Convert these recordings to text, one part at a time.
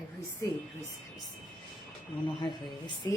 Live হয়েছি মনে হয় হয়ে গেছি।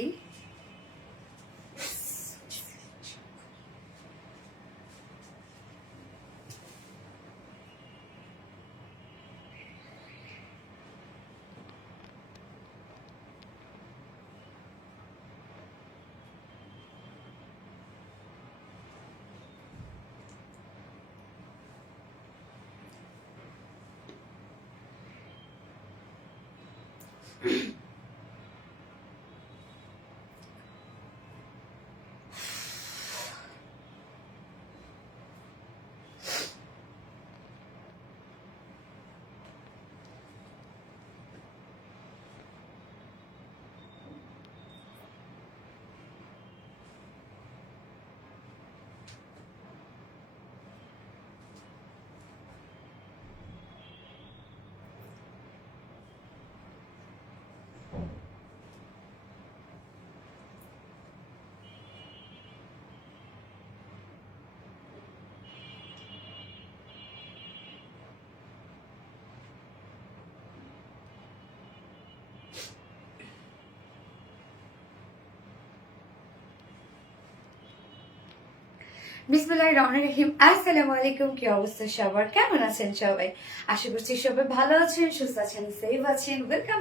বিসমিল্লাহির রহমানির রহিম। আসসালামু আলাইকুম। কি অবস্থা সবার, কেমন আছেন সবাই? আশা করছি সবাই ভালো আছেন, সুস্থ আছেন, সেফ আছেন। ওয়েলকাম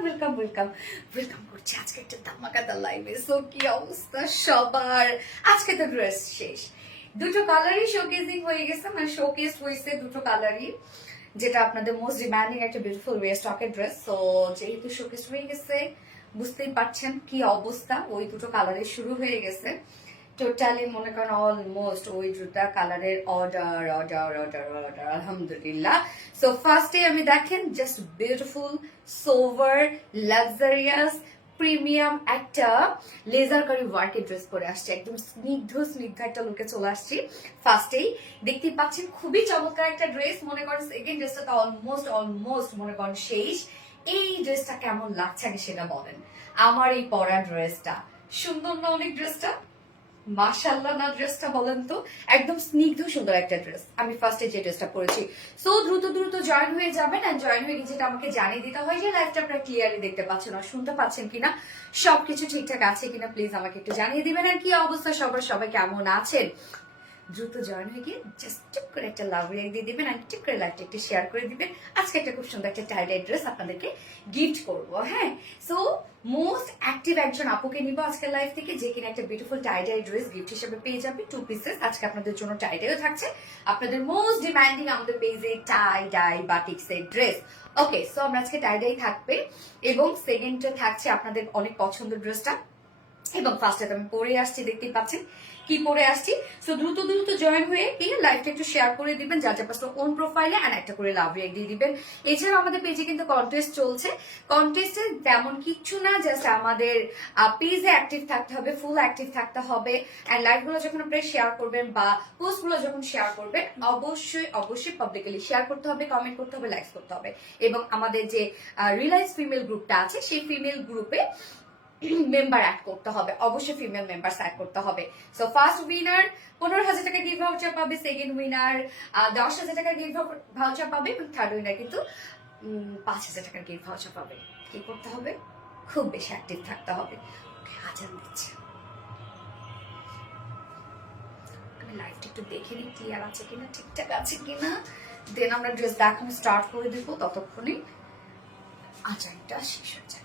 করছি আজকে একটা ধামাকাদার লাইভে। সো কি অবস্থা সবার? আজকে তো ড্রেস শেষ, দুটো কালারই শোকেজিং হয়ে গেছে, মানে শোকেস হয়েছে দুটো কালারই, যেটা আপনাদের মোস্ট ডিমান্ডিং একটা বিউটিফুল ওয়ে স্টকের ড্রেস। সো যেহেতু শোকেস হয়ে গেছে, বুঝতেই পারছেন কি অবস্থা, ওই দুটো কালারে শুরু হয়ে গেছে। টোটালি মনে করেন অলমোস্ট ওই দুটা কালারের অর্ডার আলহামদুলিল্লাহ। সো ফার্স্টে আমি দেখেন just beautiful sober luxurious premium একটা লেজার কারি ওয়ার্কের ড্রেস পরে আসছে, একদম স্নিগ্ধ একটা লুকে চলে আসছি। ফার্স্টেই দেখতেই পাচ্ছেন খুবই চমৎকার একটা ড্রেস। মনে করেন সেকেন্ড ড্রেসটা তো অলমোস্ট মনে করেন শেষ। এই ড্রেসটা কেমন লাগছে আগে সেটা বলেন। আমার এই পরা ড্রেসটা সুন্দর না অনেক? ড্রেসটা মাশাআল্লাহ না? ড্রেসটা বলেন তো, একদম স্নিগ্ধ সুন্দর একটা ড্রেস। আমি ফার্স্টে যে ড্রেসটা পরেছি। সো দ্রুত জয়েন হয়ে যাবেন, আর জয়েন হয়ে যেটা আমাকে জানিয়ে দিতে হয় যে লাইভটা আপনারা ক্লিয়ারলি দেখতে পাচ্ছেন আর শুনতে পাচ্ছেন কিনা, সবকিছু ঠিকঠাক আছে কিনা প্লিজ আমাকে একটু জানিয়ে দিবেন। আর কি অবস্থা সবাই কেমন আছেন? দ্রুত জয়েন হয়ে গিয়ে জাস্ট টিক করে একটা লাভ রিয়াক্ট দিয়ে দিবেন, আর টিক করে লাইভটা একটু শেয়ার করে দিবেন। আজকে একটা খুব সুন্দর একটা টাই ড্রেস আপনাদেরকে গিফট করবো। হ্যাঁ, সো মোস্ট অ্যাক্টিভ একজন আপুকে নিব আজকের লাইভ থেকে, যে কিনা একটা বিউটিফুল টাই ড্রেস গিফট হিসেবে পেয়ে যাবে 2 পিসেস। আজকে আপনাদের জন্য টাই থাকছে, আপনাদের মোস্ট ডিমান্ডিং আমাদের পেজে টাই বাটিক্স এর ড্রেস। ওকে, সো আমরা আজকে টাই থাকবে, এবং সেকেন্ডে থাকছে আপনাদের অনেক পছন্দের ড্রেসটা, এবং ফার্স্টে আমি পরে আসছি, দেখতেই পাচ্ছেন কি পরে আসছি। সো দ্রুত জয়েন হয়ে কি লাইভটা একটু শেয়ার করে দিবেন, যার পাশে ওন প্রোফাইলে, আর একটা করে লাভ রিয়েক্ট দিয়ে দিবেন। এছাড়াও আমাদের পেজে কিন্তু কন্টেস্ট চলছে। কন্টেস্টে তেমন কিছু না, জাস্ট আমাদের পেজে অ্যাক্টিভ থাকতে হবে, ফুল অ্যাক্টিভ থাকতে হবে। অ্যান্ড লাইভগুলো যখন আপনারা শেয়ার করবেন বা পোস্টগুলো যখন শেয়ার করবেন, অবশ্যই পাবলিকলি শেয়ার করতে হবে, কমেন্ট করতে হবে, লাইক করতে হবে। এবং আমাদের যে রিলায়েন্স ফিমেল গ্রুপটা আছে, সেই ফিমেল গ্রুপে মেম্বার অ্যাড করতে হবে, অবশ্যই ফিমেল মেম্বার অ্যাড করতে হবে। সো ফার্স্ট উইনার 15,000 টাকা গিফট ভাউচার পাবে, সেকেন্ড উইনার 10,000 টাকা গিফট ভাউচার পাবে, এবং থার্ড উইনার কিন্তু 5,000 টাকার গিফট ভাউচার পাবে। কি করতে হবে? খুব বেশি অ্যাক্টিভ থাকতে হবে। আজান দিচ্ছে, আমি লাইভটা একটু দেখে নিই ক্লিয়ার আছে কিনা, ঠিকঠাক আছে কিনা, দেন আমরা ড্রেস দেখানো স্টার্ট করে দেবো। ততক্ষণে আজানটা শেষ হয়ে যাক।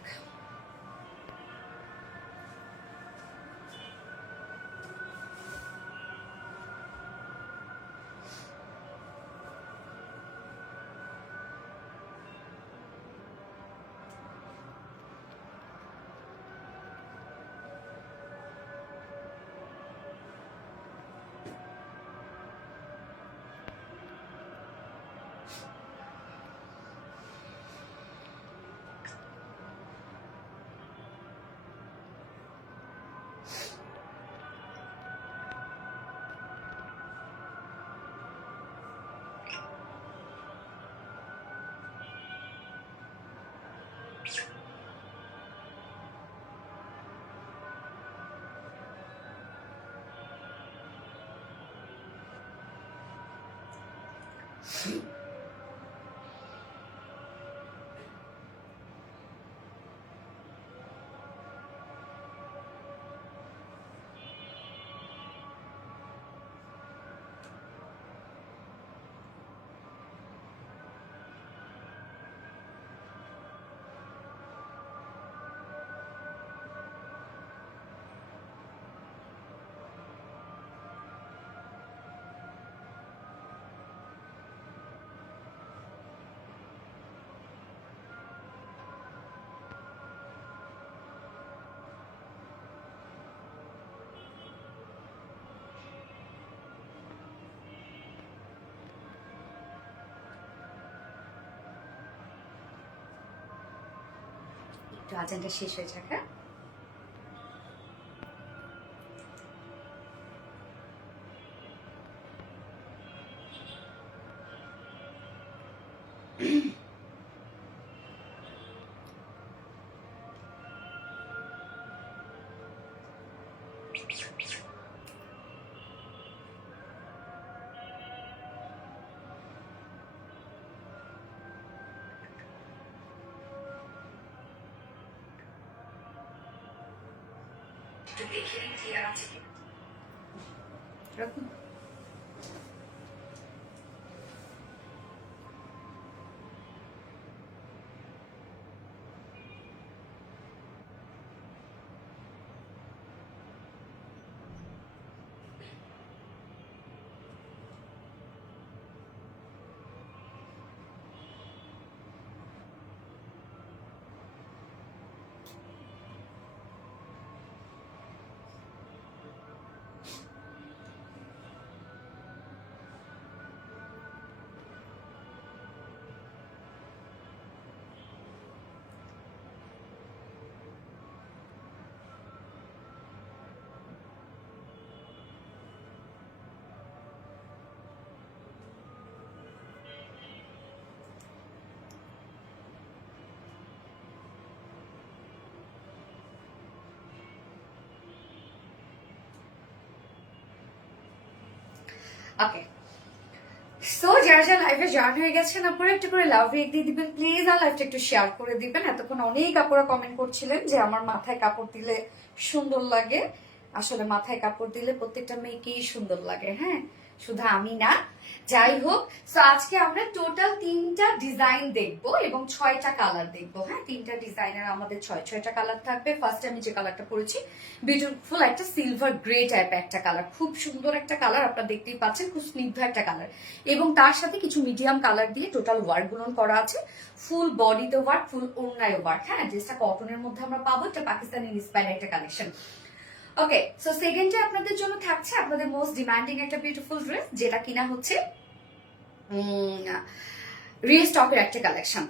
একটু আজানটা শেষ হয়ে যাক। হ্যাঁ, একটু দেখে নিই ক্লিয়ার আছে কিনা। রাখুন। ওকে, সো যারা যারা লাইভে জয়েন হয়ে গেছেন আপনারা একটু করে লাভ রেক দিয়ে দিবেন প্লিজ, আর লাইভটা একটু শেয়ার করে দিবেন। এতক্ষণ অনেক আপুরা কমেন্ট করছিলেন যে আমার মাথায় কাপড় দিলে সুন্দর লাগে। আসলে মাথায় কাপড় দিলে প্রত্যেকটা মেয়েকেই সুন্দর লাগে, হ্যাঁ, শুধু আমি না। যাই হোক, সো আজকে আমরা টোটাল 3টা ডিজাইন দেখবো এবং 6টা কালার দেখবো। হ্যাঁ, 3টা ডিজাইনের আমাদের 6টা কালার থাকবে। ফার্স্ট আমি যে কালারটা পরেছি বিউটিফুল একটা সিলভার গ্রে টাইপ একটা কালার, খুব সুন্দর একটা কালার, আপনারা দেখতেই পাচ্ছেন, খুব স্নিগ্ধ একটা কালার এবং তার সাথে কিছু মিডিয়াম কালার দিয়ে টোটাল ওয়ার্ক গুলো করা আছে। ফুল বডিতে ওয়ার্ক, ফুল ওড়নায় ওয়ার্ক। হ্যাঁ, ড্রেসটা কটনের মধ্যে আমরা পাবো, এটা পাকিস্তানি ইন্সপায়ার্ড একটা কালেকশন। ওকে, সো সেকেন্ডে আপনাদের জন্য থাকছে আপনাদের মোস্ট ডিমান্ডিং একটা বিউটিফুল ড্রেস, যেটা কিনা হচ্ছে রিস্টকের একটা কালেকশন।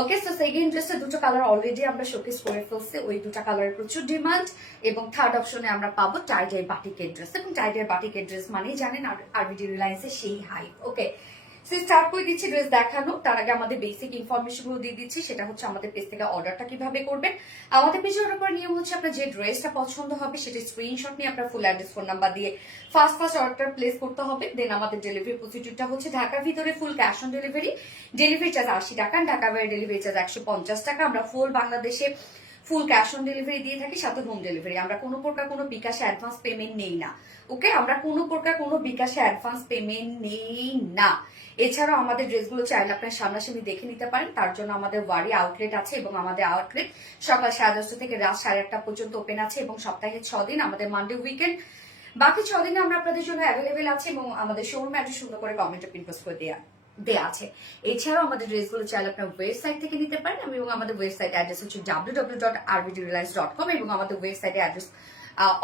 ওকে, সো সেকেন্ড ড্রেসটা দুটো কালার অলরেডি আমরা শোকেস করে ফেলছি, ওই দুটো কালারের প্রচুর ডিমান্ড। এবং থার্ড অপশনে আমরা পাবো টাইডাই বাটিকের ড্রেস, এবং টাইডাই বাটিকের ড্রেস মানেই জানেন আরবিডি রিলায়েন্সের সেই হাই। ওকে, স্টার্ট করে দিচ্ছি ড্রেস দেখানো। তার আগে আমাদের বেসিক ইনফরমেশন গুলো দিয়ে দিচ্ছি, সেটা হচ্ছে আমাদের পেজ থেকে অর্ডারটা কিভাবে করবেন। আমাদের পেজে অর্ডার করার নিয়ম হচ্ছে আপনার যে ড্রেসটা পছন্দ হবে সেটা স্ক্রিনশট নিয়ে আপনার ফুল অ্যাড্রেস ফোন নাম্বার দিয়ে ফার্স্ট অর্ডার প্লেস করতে হবে। দেন আমাদের ডেলিভারি প্রসিডিউরটা হচ্ছে ঢাকার ভিতরে full cash on delivery, delivery charge 80 টাকা, ঢাকা বাইরে ডেলিভারি চার্জ 150 টাকা। আমরা ফুল বাংলাদেশে ফুল ক্যাশ অন ডেলিভারি দিয়ে থাকি, সাথে হোম ডেলিভারি। আমরা কোনো প্রকার কোনো বিকাশে অ্যাডভান্স পেমেন্ট নেই না। ওকে, আমরা কোনো প্রকার কোনো বিকাশে অ্যাডভান্স পেমেন্ট নেই না। এছাড়াও আমাদের ড্রেসগুলো চাইলে আপনার সামনাসামনি দেখে নিতে পারেন, তার জন্য আমাদের ওয়ারি আউটলেট আছে এবং আমাদের আউটলেট সকাল 10:30 থেকে রাত 8:30 পর্যন্ত ওপেন আছে এবং সপ্তাহে 6 দিন, আমাদের মানডে উইকেন্ড, বাকি 6 দিনে আমরা আপনাদের জন্য অ্যাভেলেবেল আছে এবং আমাদের শোরুমে একটা সুন্দর করে কমেন্টে পিন পোস্ট করে দেয়া আছে। এছাড়াও আমাদের ড্রেসগুলো চাইলে আপনার ওয়েবসাইট থেকে নিতে পারেন এবং আমাদের ওয়েবসাইট অ্যাড্রেস হচ্ছে www.rbdreliance.com এবং আমাদের ওয়েবসাইটে অ্যাড্রেস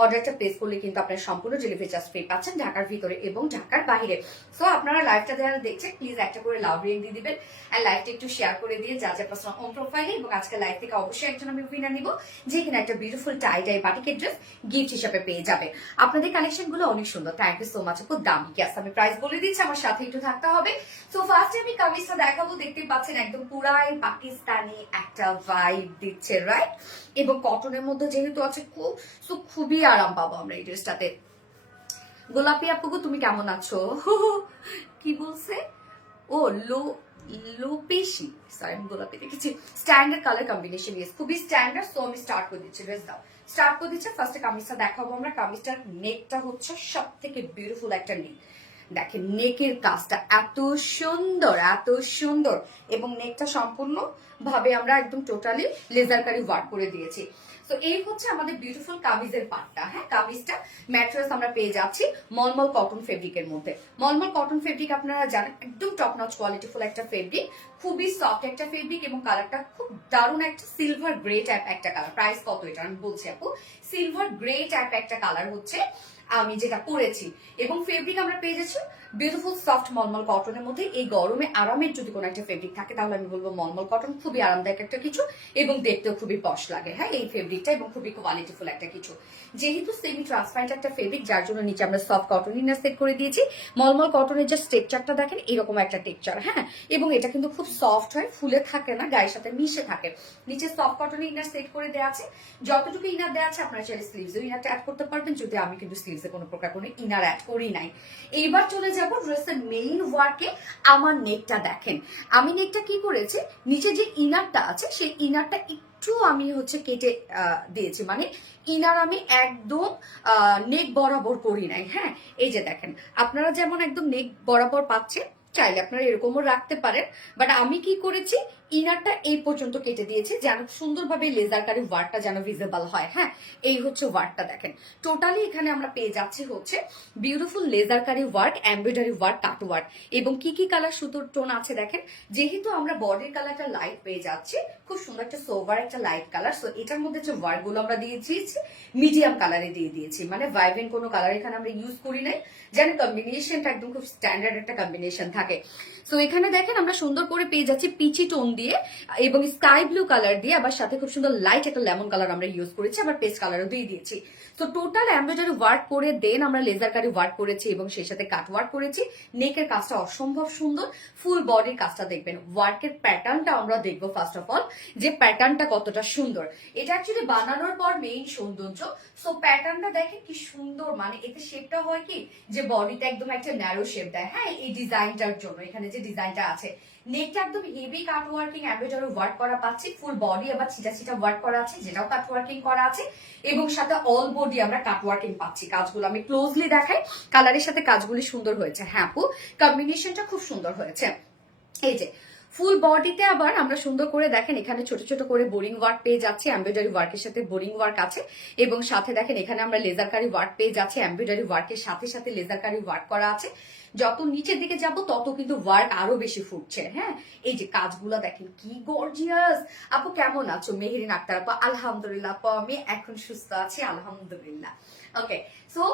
অর্ডারটা প্লেস করলে কিন্তু আপনার সম্পূর্ণ ডেলিভারি চার্জ ফ্রি পাচ্ছেন ঢাকার ভিতরে এবং ঢাকার বাইরে। সো আপনারা লাইভটা যারা দেখছেন প্লিজ একটা করে লাভ রেক দিয়ে দিবেন আর লাইভটা একটু শেয়ার করে দিয়ে যা যা পার্সোনাল অন প্রোফাইলে। এবং আজকে লাইভ থেকে অবশ্যই একজন আমি উইনার নিব, যে কিনা একটা বিউটিফুল টাই বাটিকের ড্রেস গিফট হিসাবে পেয়ে যাবে। আপনাদের কালেকশন গুলো অনেক সুন্দর, থ্যাংক ইউ সো মাচ। খুব দামি গ্যাস আমি প্রাইস বলে দিচ্ছি, আমার সাথে একটু থাকতে হবে। সো ফার্স্টে আমি কামিজটা দেখাবো, দেখতে পাচ্ছেন একদম পুরাই পাকিস্তানি একটা ভাইব দিচ্ছে, রাইট? এবং কটনের মধ্যে যেহেতু আছে খুবই আরাম পাবো আমরা এই ড্রেসটাতে। গোলাপি আপু তুমি কেমন আছো? কি বলছে ও লোপেশি, সরি আমি গোলাপি দেখেছি। স্ট্যান্ডার্ড কালার কম্বিনেশন, ইয়েস খুবই স্ট্যান্ডার্ড। সো আমি স্টার্ট করে দিচ্ছি, ড্রেস দাও স্টার্ট করে দিচ্ছি। ফার্স্টে কামিজটা দেখাবো আমরা। কামিজটার নেকটা হচ্ছে সব থেকে বিউটিফুল একটা নেক। দেখেন নেকের কাজটা এত সুন্দর, এত সুন্দর, এবং নেকটা সম্পূর্ণ ভাবে আমরা একদম টোটালি লেজার কারি ওয়ার্ক করে দিয়েছি। তো এই হচ্ছে আমাদের বিউটিফুল কামিজের পার্টটা। হ্যাঁ, কামিজটা ম্যাটেরিয়ালস আমরা পেয়ে যাচ্ছি মলমল কটন ফেব্রিকের মধ্যে। মলমল কটন ফেব্রিক আপনারা জানেন একদম টপ নচ কোয়ালিটিফুল একটা ফেব্রিক, খুবই সফট একটা ফেব্রিক এবং কালারটা খুব দারুণ একটা সিলভার গ্রে টাইপ একটা কালার। প্রাইস কত এটা আমি বলছি আপু, সিলভার গ্রে টাইপ একটা কালার হচ্ছে আমি যেটা পরেছি। এবং ফেব্রিক আমরা পেয়ে যাচ্ছি বিউটিফুল সফট মলমল কটনের মধ্যে। এই গরমে আরামের যদি কোনো একটা ফেব্রিক থাকে তাহলে আমি বলবো মলমল কটন, খুবই আরামদায়ক একটা কিছু এবং দেখতেও খুবই পশ লাগে। হ্যাঁ, এই ফেব্রিকটা এবং খুবই কোয়ালিটিফুল একটা কিছু। যেহেতু সেমি ট্রান্সপারেন্ট একটা ফেব্রিক, যার জন্য নিচে আমরা সফট কটন ইনার সেট করে দিয়েছি। মলমল কটনের যে টেক্সচারটা দেখেন এরকম একটা টেক্সচার। হ্যাঁ, এবং এটা কিন্তু খুব সফট হয়, ফুলে থাকে না, গায়ের সাথে মিশে থাকে। নিচে সফট কটনের ইনার সেট করে দেওয়া আছে। যতটুকু ইনার দেওয়া আছে আপনারা চাইলে স্লিভসেও ইনারটা অ্যাড করতে পারবেন, যদি আমি কিন্তু স্লিভসে কোনো প্রকার কোনো ইনার অ্যাড করি নাই। এইবার চলে যাব ড্রেসের মেইন ওয়ার্কে। আমার নেকটা দেখেন, আমি নেকটা কি করেছি, নিচে যে ইনারটা আছে সেই ইনারটা একটু আমি কেটে দিয়েছি, মানে ইনার আমি একদম নেক বরাবর করি নাই। হ্যাঁ, এই যে দেখেন, আপনারা যেমন একদম নেক বরাবর পাচ্ছেন, চাইলে আপনারা এরকমও রাখতে পারেন, বাট আমি কি করেছি, ইনারটা এই পর্যন্ত কেটে দিয়েছি যেন সুন্দরভাবে লেজার কারি ওয়ার্কটা যেন ভিজিবল হয়। হ্যাঁ, এই ওয়ার্কটা দেখেন। টোটালি এখানে আমরা পেয়ে যাচ্ছি বিউটিফুল লেজার কারি work, embroidery work, cut work এবং কি কি কালার সুতোর টোন আছে দেখেন। যেহেতু আমরা বডির কালারটা লাইট পেয়ে যাচ্ছি, খুব সুন্দর একটা সোভার একটা লাইট কালার, সো এটার মধ্যে যে ওয়ার্ক গুলো আমরা দিয়ে দিয়েছি মিডিয়াম কালারে দিয়ে দিয়েছি, মানে ভাইব্রেন্ট কোনো কালার এখানে আমরা ইউজ করি নাই, যেন কম্বিনেশনটা একদম খুব স্ট্যান্ডার্ড একটা কম্বিনেশন থাকে। সো এখানে দেখেন আমরা সুন্দর করে পেয়ে যাচ্ছি পিচি টোন দিয়ে এবং স্কাই ব্লু কালার দিয়ে, আবার সাথে খুব সুন্দর লাইট একটা লেমন কালার আমরা ইউজ করেছি, আবার পেস্ট কালারও দিয়ে দিয়েছি। তো টোটাল এমব্রয়ডারি ওয়ার্ক করে দেন আমরা লেজার কারি ওয়ার্ক করেছি এবং সেই সাথে কাট ওয়ার্ক করেছি। নেকের কাজটা অসম্ভব সুন্দর, ফুল বডির কাজটা দেখবেন। ওয়ার্কের প্যাটার্নটা আমরা দেখবো ফার্স্ট অফ অল, যে প্যাটার্নটা কতটা সুন্দর। এটা অ্যাকচুয়ালি বানানোর পর মেইন সৌন্দর্য। সো প্যাটার্নটা দেখেন কি সুন্দর, মানে এতে শেপটা হয় কি যে বডিতে একদম একটা ন্যারো শেপ দেয়। হ্যাঁ, এই ডিজাইনটার জন্য এখানে যে ডিজাইনটা আছে, নেকটা একদম হেভি কাট ওয়ার্কিং এমব্রয়ডারি ওয়ার্ক করা পাচ্ছি, ফুল বডি আবার ছিটা ছিটা ওয়ার্ক করা আছে, যেটাও কাট ওয়ার্কিং করা আছে এবং সাথে অল বডি আমরা কাট ওয়ার্কিং পাচ্ছি। কাজগুলো আমি ক্লোজলি দেখাই, কালারের সাথে কাজগুলি সুন্দর হয়েছে। হ্যাঁ আপু, কম্বিনেশনটা খুব সুন্দর হয়েছে। এই যে ফুল বডিতে আবার আমরা সুন্দর করে দেখেন এখানে ছোট ছোট করে বোরিং ওয়ার্ক পেয়ে যাচ্ছি, এমব্রয়ডারি ওয়ার্কের সাথে বোরিং ওয়ার্ক আছে এবং সাথে দেখেন এখানে আমরা লেজার কারি ওয়ার্ক পেয়ে যাচ্ছি, এমব্রয়ডারি ওয়ার্কের সাথে সাথে লেজার কারি ওয়ার্ক করা আছে। যত নিচের দিকে যাব তত কিন্তু ওয়ার্ক আরো বেশি ফুটছে। হ্যাঁ, এই যে কাজগুলো দেখেন কি গর্জিয়াস। আপু কেমন আছো? মেহেরিন আক্তার আপু, আলহামদুলিল্লাহ আপু, আমি এখন সুস্থ আছি আলহামদুলিল্লাহ। ওকে, সো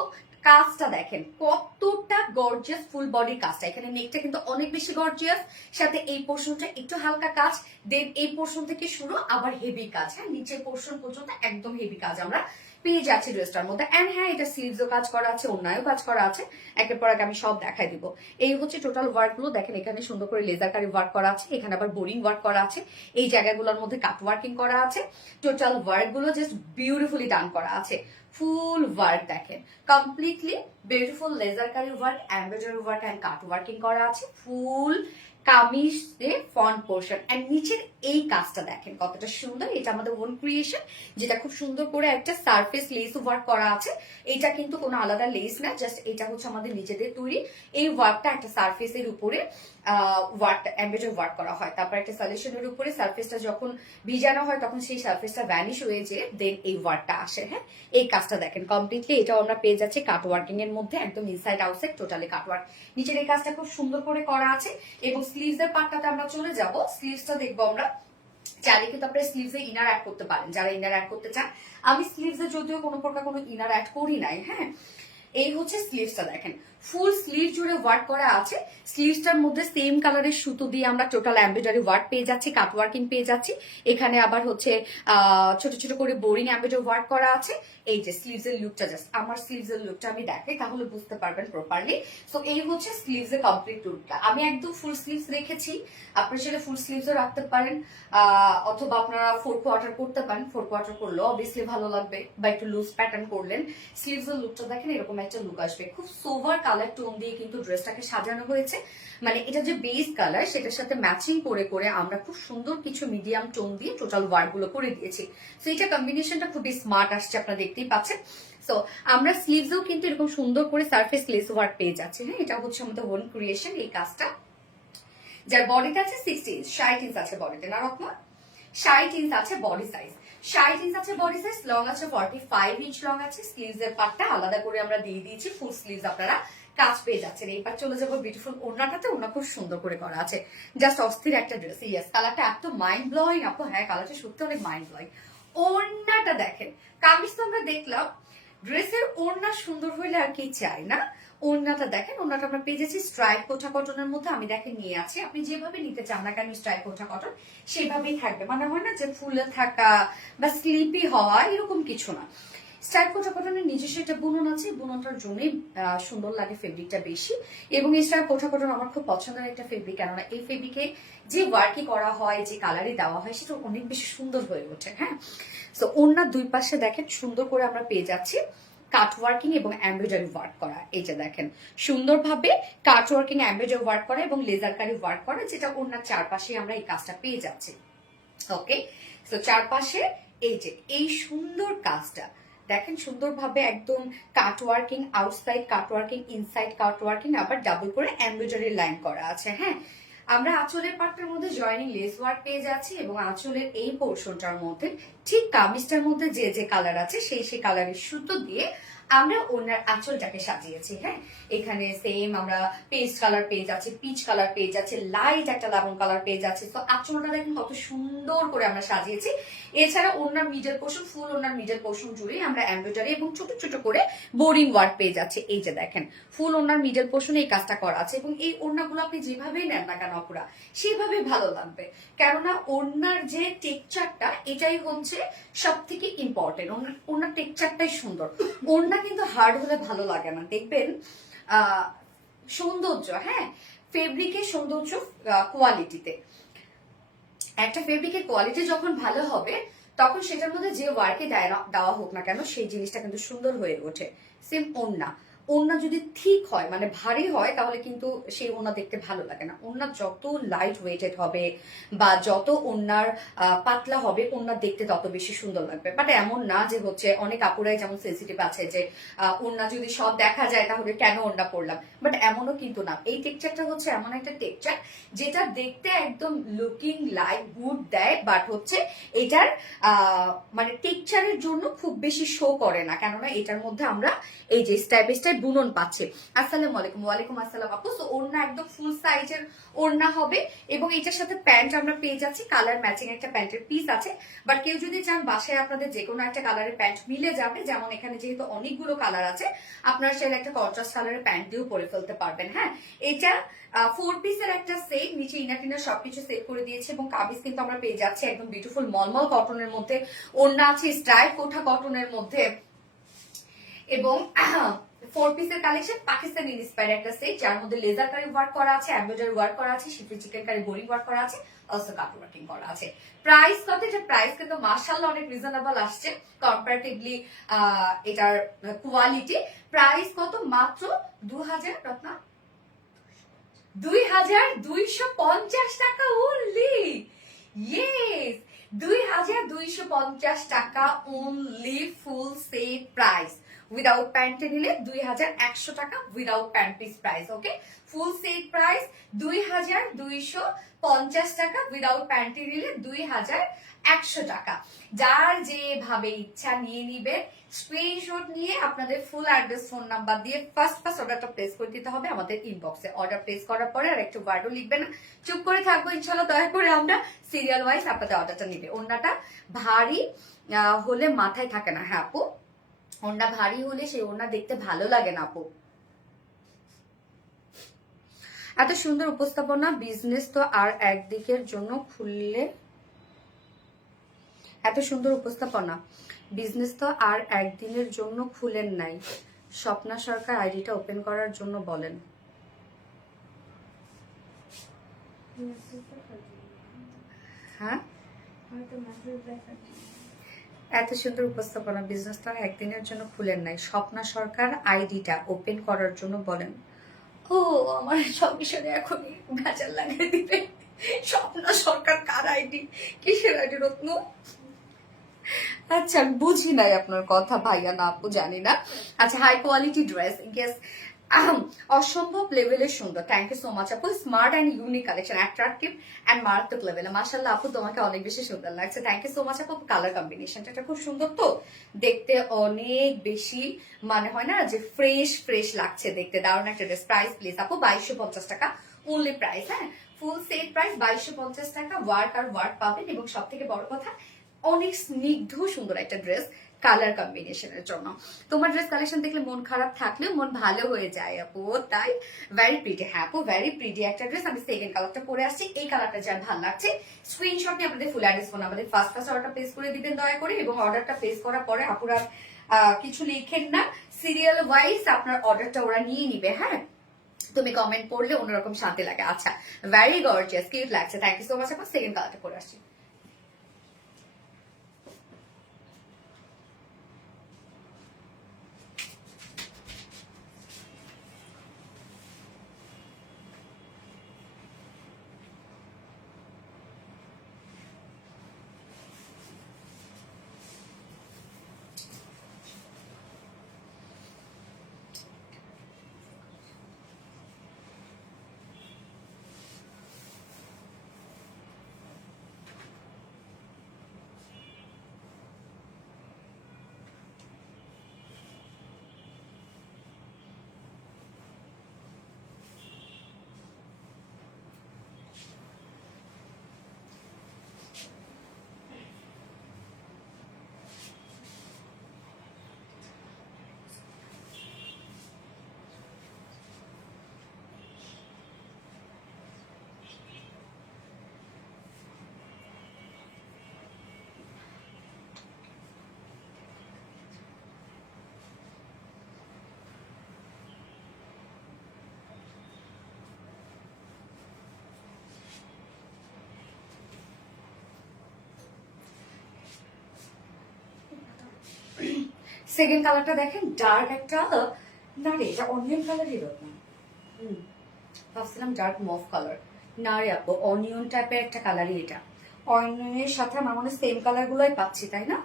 কাজটা দেখেন কতটা গর্জিয়াস, ফুল বডি কাজটা। এখানে নেকটা কিন্তু অনেক বেশি গর্জিয়াস, সাথে এই পোর্শনটা একটু হালকা কাজ, দেন এই পোর্শন থেকে শুরু আবার হেভি কাজ। হ্যাঁ, নিচের পোর্শন পর্যন্ত একদম হেভি কাজ আমরা পেয়ে যাচ্ছি ড্রেসটার মধ্যে। এন্ড হ্যাঁ, এটা স্লিভসও কাজ করা আছে, অন্যায়ও কাজ করা আছে, একের পর এক আমি সব দেখাই দিব। এই টোটাল ওয়ার্ক গুলো দেখেন, এখানে সুন্দর করে লেজার কারি ওয়ার্ক করা আছে, এখানে আবার বোরিং ওয়ার্ক করা আছে, এই জায়গাগুলোর মধ্যে কাট ওয়ার্কিং করা আছে। টোটাল ওয়ার্ক গুলো জাস্ট বিউটিফুলি ডান করা আছে। ফুল ওয়ার্ক দেখেন, কমপ্লিটলি বিউটিফুল লেজার কারি work, embroidery work and cut working করা আছে। ফুল কামিজে ফ্রন্ট পোর্শন এন্ড নিচের এই কাজটা দেখেন কতটা সুন্দর। এটা আমাদের ওন ক্রিয়েশন, যেটা খুব সুন্দর করে একটা সারফেস লেস ওয়ার্ক করা আছে। এটা কিন্তু কোনো আলাদা লেস না, জাস্ট এটা আমাদের নিজেদের তৈরি। এই ওয়ার্কটা একটা সারফেসের উপরে ওয়ার্কটা এমব্রয়ডারি ওয়ার্ক করা হয়, তারপর একটা সলিউশনের উপরে সারফেসটা যখন ভিজানো হয় তখন সেই সারফেসটা ভ্যানিশ হয়ে যেয়ে দেন এই ওয়ার্কটা আসে। হ্যাঁ, এই কাজটা দেখেন কমপ্লিটলি এটাও আমরা পেয়ে যাচ্ছি কাট ওয়ার্কিং এর মধ্যে, একদম ইনসাইড আউটসাইড টোটালি কাট ওয়ার্ক। নিচের এই কাজটা খুব সুন্দর করে করা আছে এবং স্লিভস এর পার্টটাতে আমরা চলে যাব। স্লিভসটা দেখবো আমরা, চাইলে কিন্তু আপনারা স্লিভসে ইনার অ্যাড করতে পারেন যারা ইনার অ্যাড করতে চান। আমি স্লিভসে যদিও কোনো প্রকার কোনো ইনার অ্যাড করি নাই। হ্যাঁ, এই স্লিভসটা দেখেন, ফুল স্লিভ জুড়ে ওয়ার্ক করা আছে। স্লিভসটার মধ্যে সেম কালারের সুতো দিয়ে আমরা টোটাল এমব্রয়ডারি ওয়ার্ক পেয়ে যাচ্ছি, কাট ওয়ার্কিং পেয়ে যাচ্ছি। এখানে আবার ছোট ছোট করে বোরিং এমব্রয়ডারি ওয়ার্ক করা আছে। এই যে স্লিভস এর লুকটা, জাস্ট আমার স্লিভস এর লুকটা আমি দেখাই তাহলে বুঝতে পারবেন প্রপারলি। সো এই স্লিভস এর কমপ্লিট লুকটা। আমি একদম ফুল স্লিভস রেখেছি, আপনারা সেটা ফুল স্লিভসও রাখতে পারেন, অথবা আপনারা 4 কোয়ার্টার করতে পারেন। 4 কোয়ার্টার করলেও অবভিয়াসলি ভালো লাগবে, বা একটু লুজ প্যাটার্ন করলেন। স্লিভস এর লুকটা দেখেন, এরকম একটা লুক আসবে। খুব সোভার কালার টোন দিয়ে কিন্তু ড্রেসটাকে সাজানো হয়েছে, মানে এটা যে বেস কালার সেটার সাথে ম্যাচিং করে করে আমরা খুব সুন্দর কিছু মিডিয়াম টোন দিয়ে টোটাল ওয়ার্ক গুলো করে দিয়েছি। সো এটা কম্বিনেশনটা খুবই স্মার্ট আসছে, আপনারা দেখতেই পাচ্ছেন। সো আমরা স্লিভসেও কিন্তু এরকম সুন্দর করে সারফেস লেস ওয়ার্ক পেয়ে যাচ্ছি। হ্যাঁ, এটা আমাদের ওন ক্রিয়েশন। এই কাজটা যার বডিতে আছে 60 ইঞ্চ, 60 ইঞ্চ আছে বডিতে, না রকম 60 ইঞ্চ আছে বডি সাইজ, 60 ইঞ্চ আছে বডি সাইজ, লং আছে 45 ইঞ্চ লং আছে। স্লিভস এর পার্টটা আলাদা করে আমরা দিয়ে দিয়েছি, ফুল স্লিভস আপনারা কাজ পেয়ে যাচ্ছেন। এইবার চলে যাবো বিউটিফুল ওড়নাটাতে। ওড়না খুব সুন্দর করে করা আছে, জাস্ট অস্থির একটা ড্রেস। ইয়েস, কালারটা এত মাইন্ড ব্লোয়িং আপু। হ্যাঁ, কালারটা সত্যি অনেক মাইন্ড ব্লোয়িং। ওড়নাটা দেখেন, কামিজ তো আমরা দেখলাম, ড্রেসের ওড়না সুন্দর হইলে আর কি চাই না। ওড়নাটা দেখেন, ওড়নাটা আমরা পেয়ে যাচ্ছি স্ট্রাইপ কোঠা কটনের মধ্যে। আমি দেখেন নিয়ে আছি, আপনি যেভাবে নিতে চান না কেন স্ট্রাইপ কোঠা কটন সেভাবেই থাকবে, মানে হয় না যে ফুলে থাকা বা স্লিপি হওয়া এরকম কিছু না। স্ট্রাইপ কোঠা কটনের নিজস্ব একটা বুনন আছে, বুননটার জন্যই সুন্দর লাগে ফেব্রিকটা বেশি। এবং এই স্ট্রাইপ কোঠা কটন আমার খুব পছন্দের একটা ফেব্রিক, কেননা এই ফেব্রিকে যে ওয়ার্কই করা হয়, যে কালারই দেওয়া হয়, সেটা অনেক বেশি সুন্দর হয়ে ওঠে। হ্যাঁ, তো ওড়নার দুই পাশে দেখেন সুন্দর করে আমরা পেয়ে যাচ্ছি কাট ওয়ার্কিং এবং এমব্রয়ডারি ওয়ার্ক করা। এই যে দেখেন সুন্দরভাবে কাট ওয়ার্কিং, এমব্রয়ডারি ওয়ার্ক করা এবং লেজারকারি ওয়ার্ক করা, যেটা ওড়নার চারপাশে আমরা এই কাজটা পেয়ে যাচ্ছি। ওকে, তো চারপাশে এই যে এই সুন্দর কাজটা দেখেন, সুন্দরভাবে একদম কাট ওয়ার্কিং, আউটসাইড কাট ওয়ার্কিং, ইনসাইড কাট ওয়ার্কিং, আবার ডাবল করে এমব্রয়ডারি লাইন করা আছে। হ্যাঁ, আমরা আঁচলের পাটটার মধ্যে জয়েনিং লেস ওয়ার্ক পেয়ে যাচ্ছি এবং আঁচলের এই পোর্শনটার মধ্যে ঠিক কামিজটার মধ্যে যে যে কালার আছে সেই কালারের সুতো দিয়ে আমরা ওনার আঁচলটাকে সাজিয়েছি। হ্যাঁ, এখানে সেম আমরা পেস্ট কালার পেয়ে যাচ্ছি, পিচ কালার পেয়ে যাচ্ছে, লাইট একটা লাবণ কালার পেয়ে যাচ্ছে। তো আঁচলটা দেখেন কত সুন্দর করে আমরা সাজিয়েছি। এছাড়া ওনার মিডল পোর্শন, ফুল ওনার মিডল পোর্শন জুড়ে আমরা এমব্রয়ডারি এবং ছোট ছোট করে বোরিং ওয়ার্ক পেয়ে যাচ্ছে। এই যে দেখেন ফুল ওনার মিডল পোর্শনে এই কাজটা করা আছে এবং এই ওড়নাগুলো আপনি যেভাবেই নেন না কেন আপুরা সেভাবেই ভালো লাগবে, কেননা ওড়নার যে টেক্সচারটা এটাই হচ্ছে সব থেকে ইম্পর্টেন্ট। ওড়নার টেক্সচারটাই সুন্দর। ওড়না কিন্তু হার্ড হলে ভালো লাগে না, দেখবেন সৌন্দর্য, হ্যাঁ ফেব্রিকের সৌন্দর্য কোয়ালিটিতে। একটা ফেব্রিকের কোয়ালিটি যখন ভালো হবে তখন সেটার মধ্যে যে ওয়ার্কে দেওয়া হোক না কেন সেই জিনিসটা কিন্তু সুন্দর হয়ে ওঠে। সেম ওড়না, ওড়না যদি ঠিক হয় মানে ভারী হয় তাহলে কিন্তু সেই ওড়না দেখতে ভালো লাগে না। ওড়না যত লাইট ওয়েটেড হবে বা যত ওড়নার পাতলা হবে ওড়না দেখতে তত বেশি সুন্দর লাগবে। বাট এমন না যে হচ্ছে অনেক আপুরাই যেমন সেন্সিটিভ আছে যে ওড়না যদি সব দেখা যায় তাহলে কেন ওড়না পরলাম, বাট এমনও কিন্তু না। এই টেক্সচারটা হচ্ছে এমন একটা টেক্সচার যেটা দেখতে একদম লুকিং লাইক গুড দেয়, বাট হচ্ছে এটার মানে টেক্সচারের জন্য খুব বেশি শো করে না, কেননা এটার মধ্যে আমরা এই যে স্টাইপ স্টাইপ বুনন পাচ্ছে। আসসালামু আলাইকুম। ওয়ালাইকুম আসসালাম আপু। তো ওড়না একদম ফুল সাইজের ওড়না হবে এবং এটার সাথে প্যান্ট আমরা পেয়ে যাচ্ছি, কালার ম্যাচিং একটা প্যান্টের পিস আছে। বাট কেউ যদি চান বাসায় আপনাদের যে কোনো একটা কালারের প্যান্ট মিলে যাবে, যেমন এখানে যেহেতু অনেকগুলো কালার আছে আপনারা চাইলে একটা কন্ট্রাস্ট কালারের প্যান্ট দিয়েও পরে ফেলতে পারবেন। হ্যাঁ, এটা 4 পিসের একটা সেট, নিচে ইনার টিনার সবকিছু সেট করে দিয়েছে এবং কামিজ কিন্তু আমরা পেয়ে যাচ্ছি একদম বিউটিফুল মলমল কটনের মধ্যে। ওড়না আছে স্ট্রাইপ কোঠা কটনের মধ্যে এবং 4 পিসের কালেকশন পাকিস্তানি ইন্সপায়ার্ড একটা সেট, যার মধ্যে লেজার কারি ওয়ার্ক করা আছে, এমব্রয়ডারি ওয়ার্ক করা আছে, শিফি চিকেন কারি বোরিং ওয়ার্ক করা আছে, অলসো কাট ওয়ার্কিং করা আছে। প্রাইস কত? এটা প্রাইস কিন্তু মাশাআল্লাহ অনেক রিজনেবল আসছে কম্পারেটিভলি এটার কোয়ালিটি। প্রাইস কত? মাত্র 2250 টাকা অনলি। ইয়েস, 2250 টাকা only, full set price. Without প্যান্টে নিলে 2100 টাকা, without pant piece price. Okay, full set price 2250 টাকা, উইদাউট প্যান্টে নিলে 2100 টাকা। যার যেভাবে ইচ্ছা নিয়ে নিবে, স্ক্রিনশট নিয়ে আপনাদের ফুল অ্যাড্রেস ফোন নাম্বার দিয়ে ফার্স্ট অর্ডারটা প্লেস করে দিতে হবে আমাদের ইনবক্সে। অর্ডার প্লেস করার পরে আর একটু ওয়ার্ডও লিখবেন না, চুপ করে থাকবো ইনশাল্লাহ। দয়া করে আমরা সিরিয়াল ওয়াইজ আপনাদের অর্ডারটা নিবে। ওড়নাটা ভারী হলে মাথায় থাকে না। হ্যাঁ আপু, ওড়না ভারী হলে সেই ওড়না দেখতে ভালো লাগে না আপু। এত সুন্দর উপস্থাপনা, বিজনেস তো আর একদিকের জন্য খুললে, এত সুন্দর উপস্থাপনা, বিজনেস তো আর একদিনের জন্য খুলেন নাই, স্বপ্না সরকার আইডিটা ওপেন করার জন্য বলেন। হ্যাঁ, এত সুন্দর উপস্থাপনা, বিজনেস তো আর একদিনের জন্য খুলেন নাই, স্বপ্না সরকার আইডিটা ওপেন করার জন্য বলেন। ও আমার সব বিষয়ে এখনই গাজার লাগিয়ে দিবে। স্বপ্না সরকার কার আইডি? কিসের আইডি রত্ন? আচ্ছা, বুঝি নাই আপনার কথা ভাইয়া, না আপু জানি না। আচ্ছা, হাই কোয়ালিটি ড্রেস, ইয়েস, অসম্ভব লেভেলের সুন্দর। থ্যাংক ইউ সো মাচ আপু। Smart and unique collection, attractive and মারাত্মক লেভেলে। মাশাআল্লাহ আপু, তোমাকে অনেক বেশি সুন্দর লাগছে। থ্যাংক ইউ সো মাচ আপু। কালার কম্বিনেশনটা খুব সুন্দর, তো দেখতে অনেক বেশি মানে হয় না যে ফ্রেশ ফ্রেশ লাগছে দেখতে। দারুণ একটা ড্রেস। প্রাইস প্লিজ আপু? 2250 টাকা অনলি প্রাইস। হ্যাঁ, ফুল সেট প্রাইস 2250 টাকা। ওয়ার্ক আর ওয়ার্ক পাবেন এবং সব থেকে বড় কথা অনেক স্নিগ্ধ সুন্দর একটা ড্রেস। কালার কম্বিনেশনের জন্য। তোমার ড্রেস কালেকশন দেখলে মন খারাপ থাকলেও মন ভালো হয়ে যায় আপু, তাই ভেরি প্রিটি। হ্যাঁ আপু, ভেরি প্রিটি একটা ড্রেস। আমি সেকেন্ড কালারটা পরে আসছি, এই কালারটা যার ভালো লাগছে স্ক্রিনশট নিয়ে আপনাদের ফুল অ্যাড্রেস ফোন আমাদের ফার্স্ট অর্ডারটা প্লেস করে দিবেন দয়া করে, এবং অর্ডারটা প্লেস করার পরে আপুরা কিছু লিখেন না, সিরিয়াল ওয়াইজ আপনার অর্ডারটা ওরা নিয়ে নিবে। হ্যাঁ, তুমি কমেন্ট পড়লে অন্যরকম শান্তি লাগে। আচ্ছা, ভেরি গর্জিয়াস, কিউট লাগছে, থ্যাংক ইউ সো মাচ। আপু সেকেন্ড কালারটা পরে আসছি। সেকেন্ড কালারটা দেখেন, ডার্ক একটা, না রে এটা অনিয়ন কালারই না, ভাবছিলাম ডার্ক মফ কালার, না রে আপু অনিয়ন টাইপের একটা কালারই এটা। অনিয়নের সাথে আমার মনে হয় সেম কালার গুলোই পাচ্ছি, তাই না?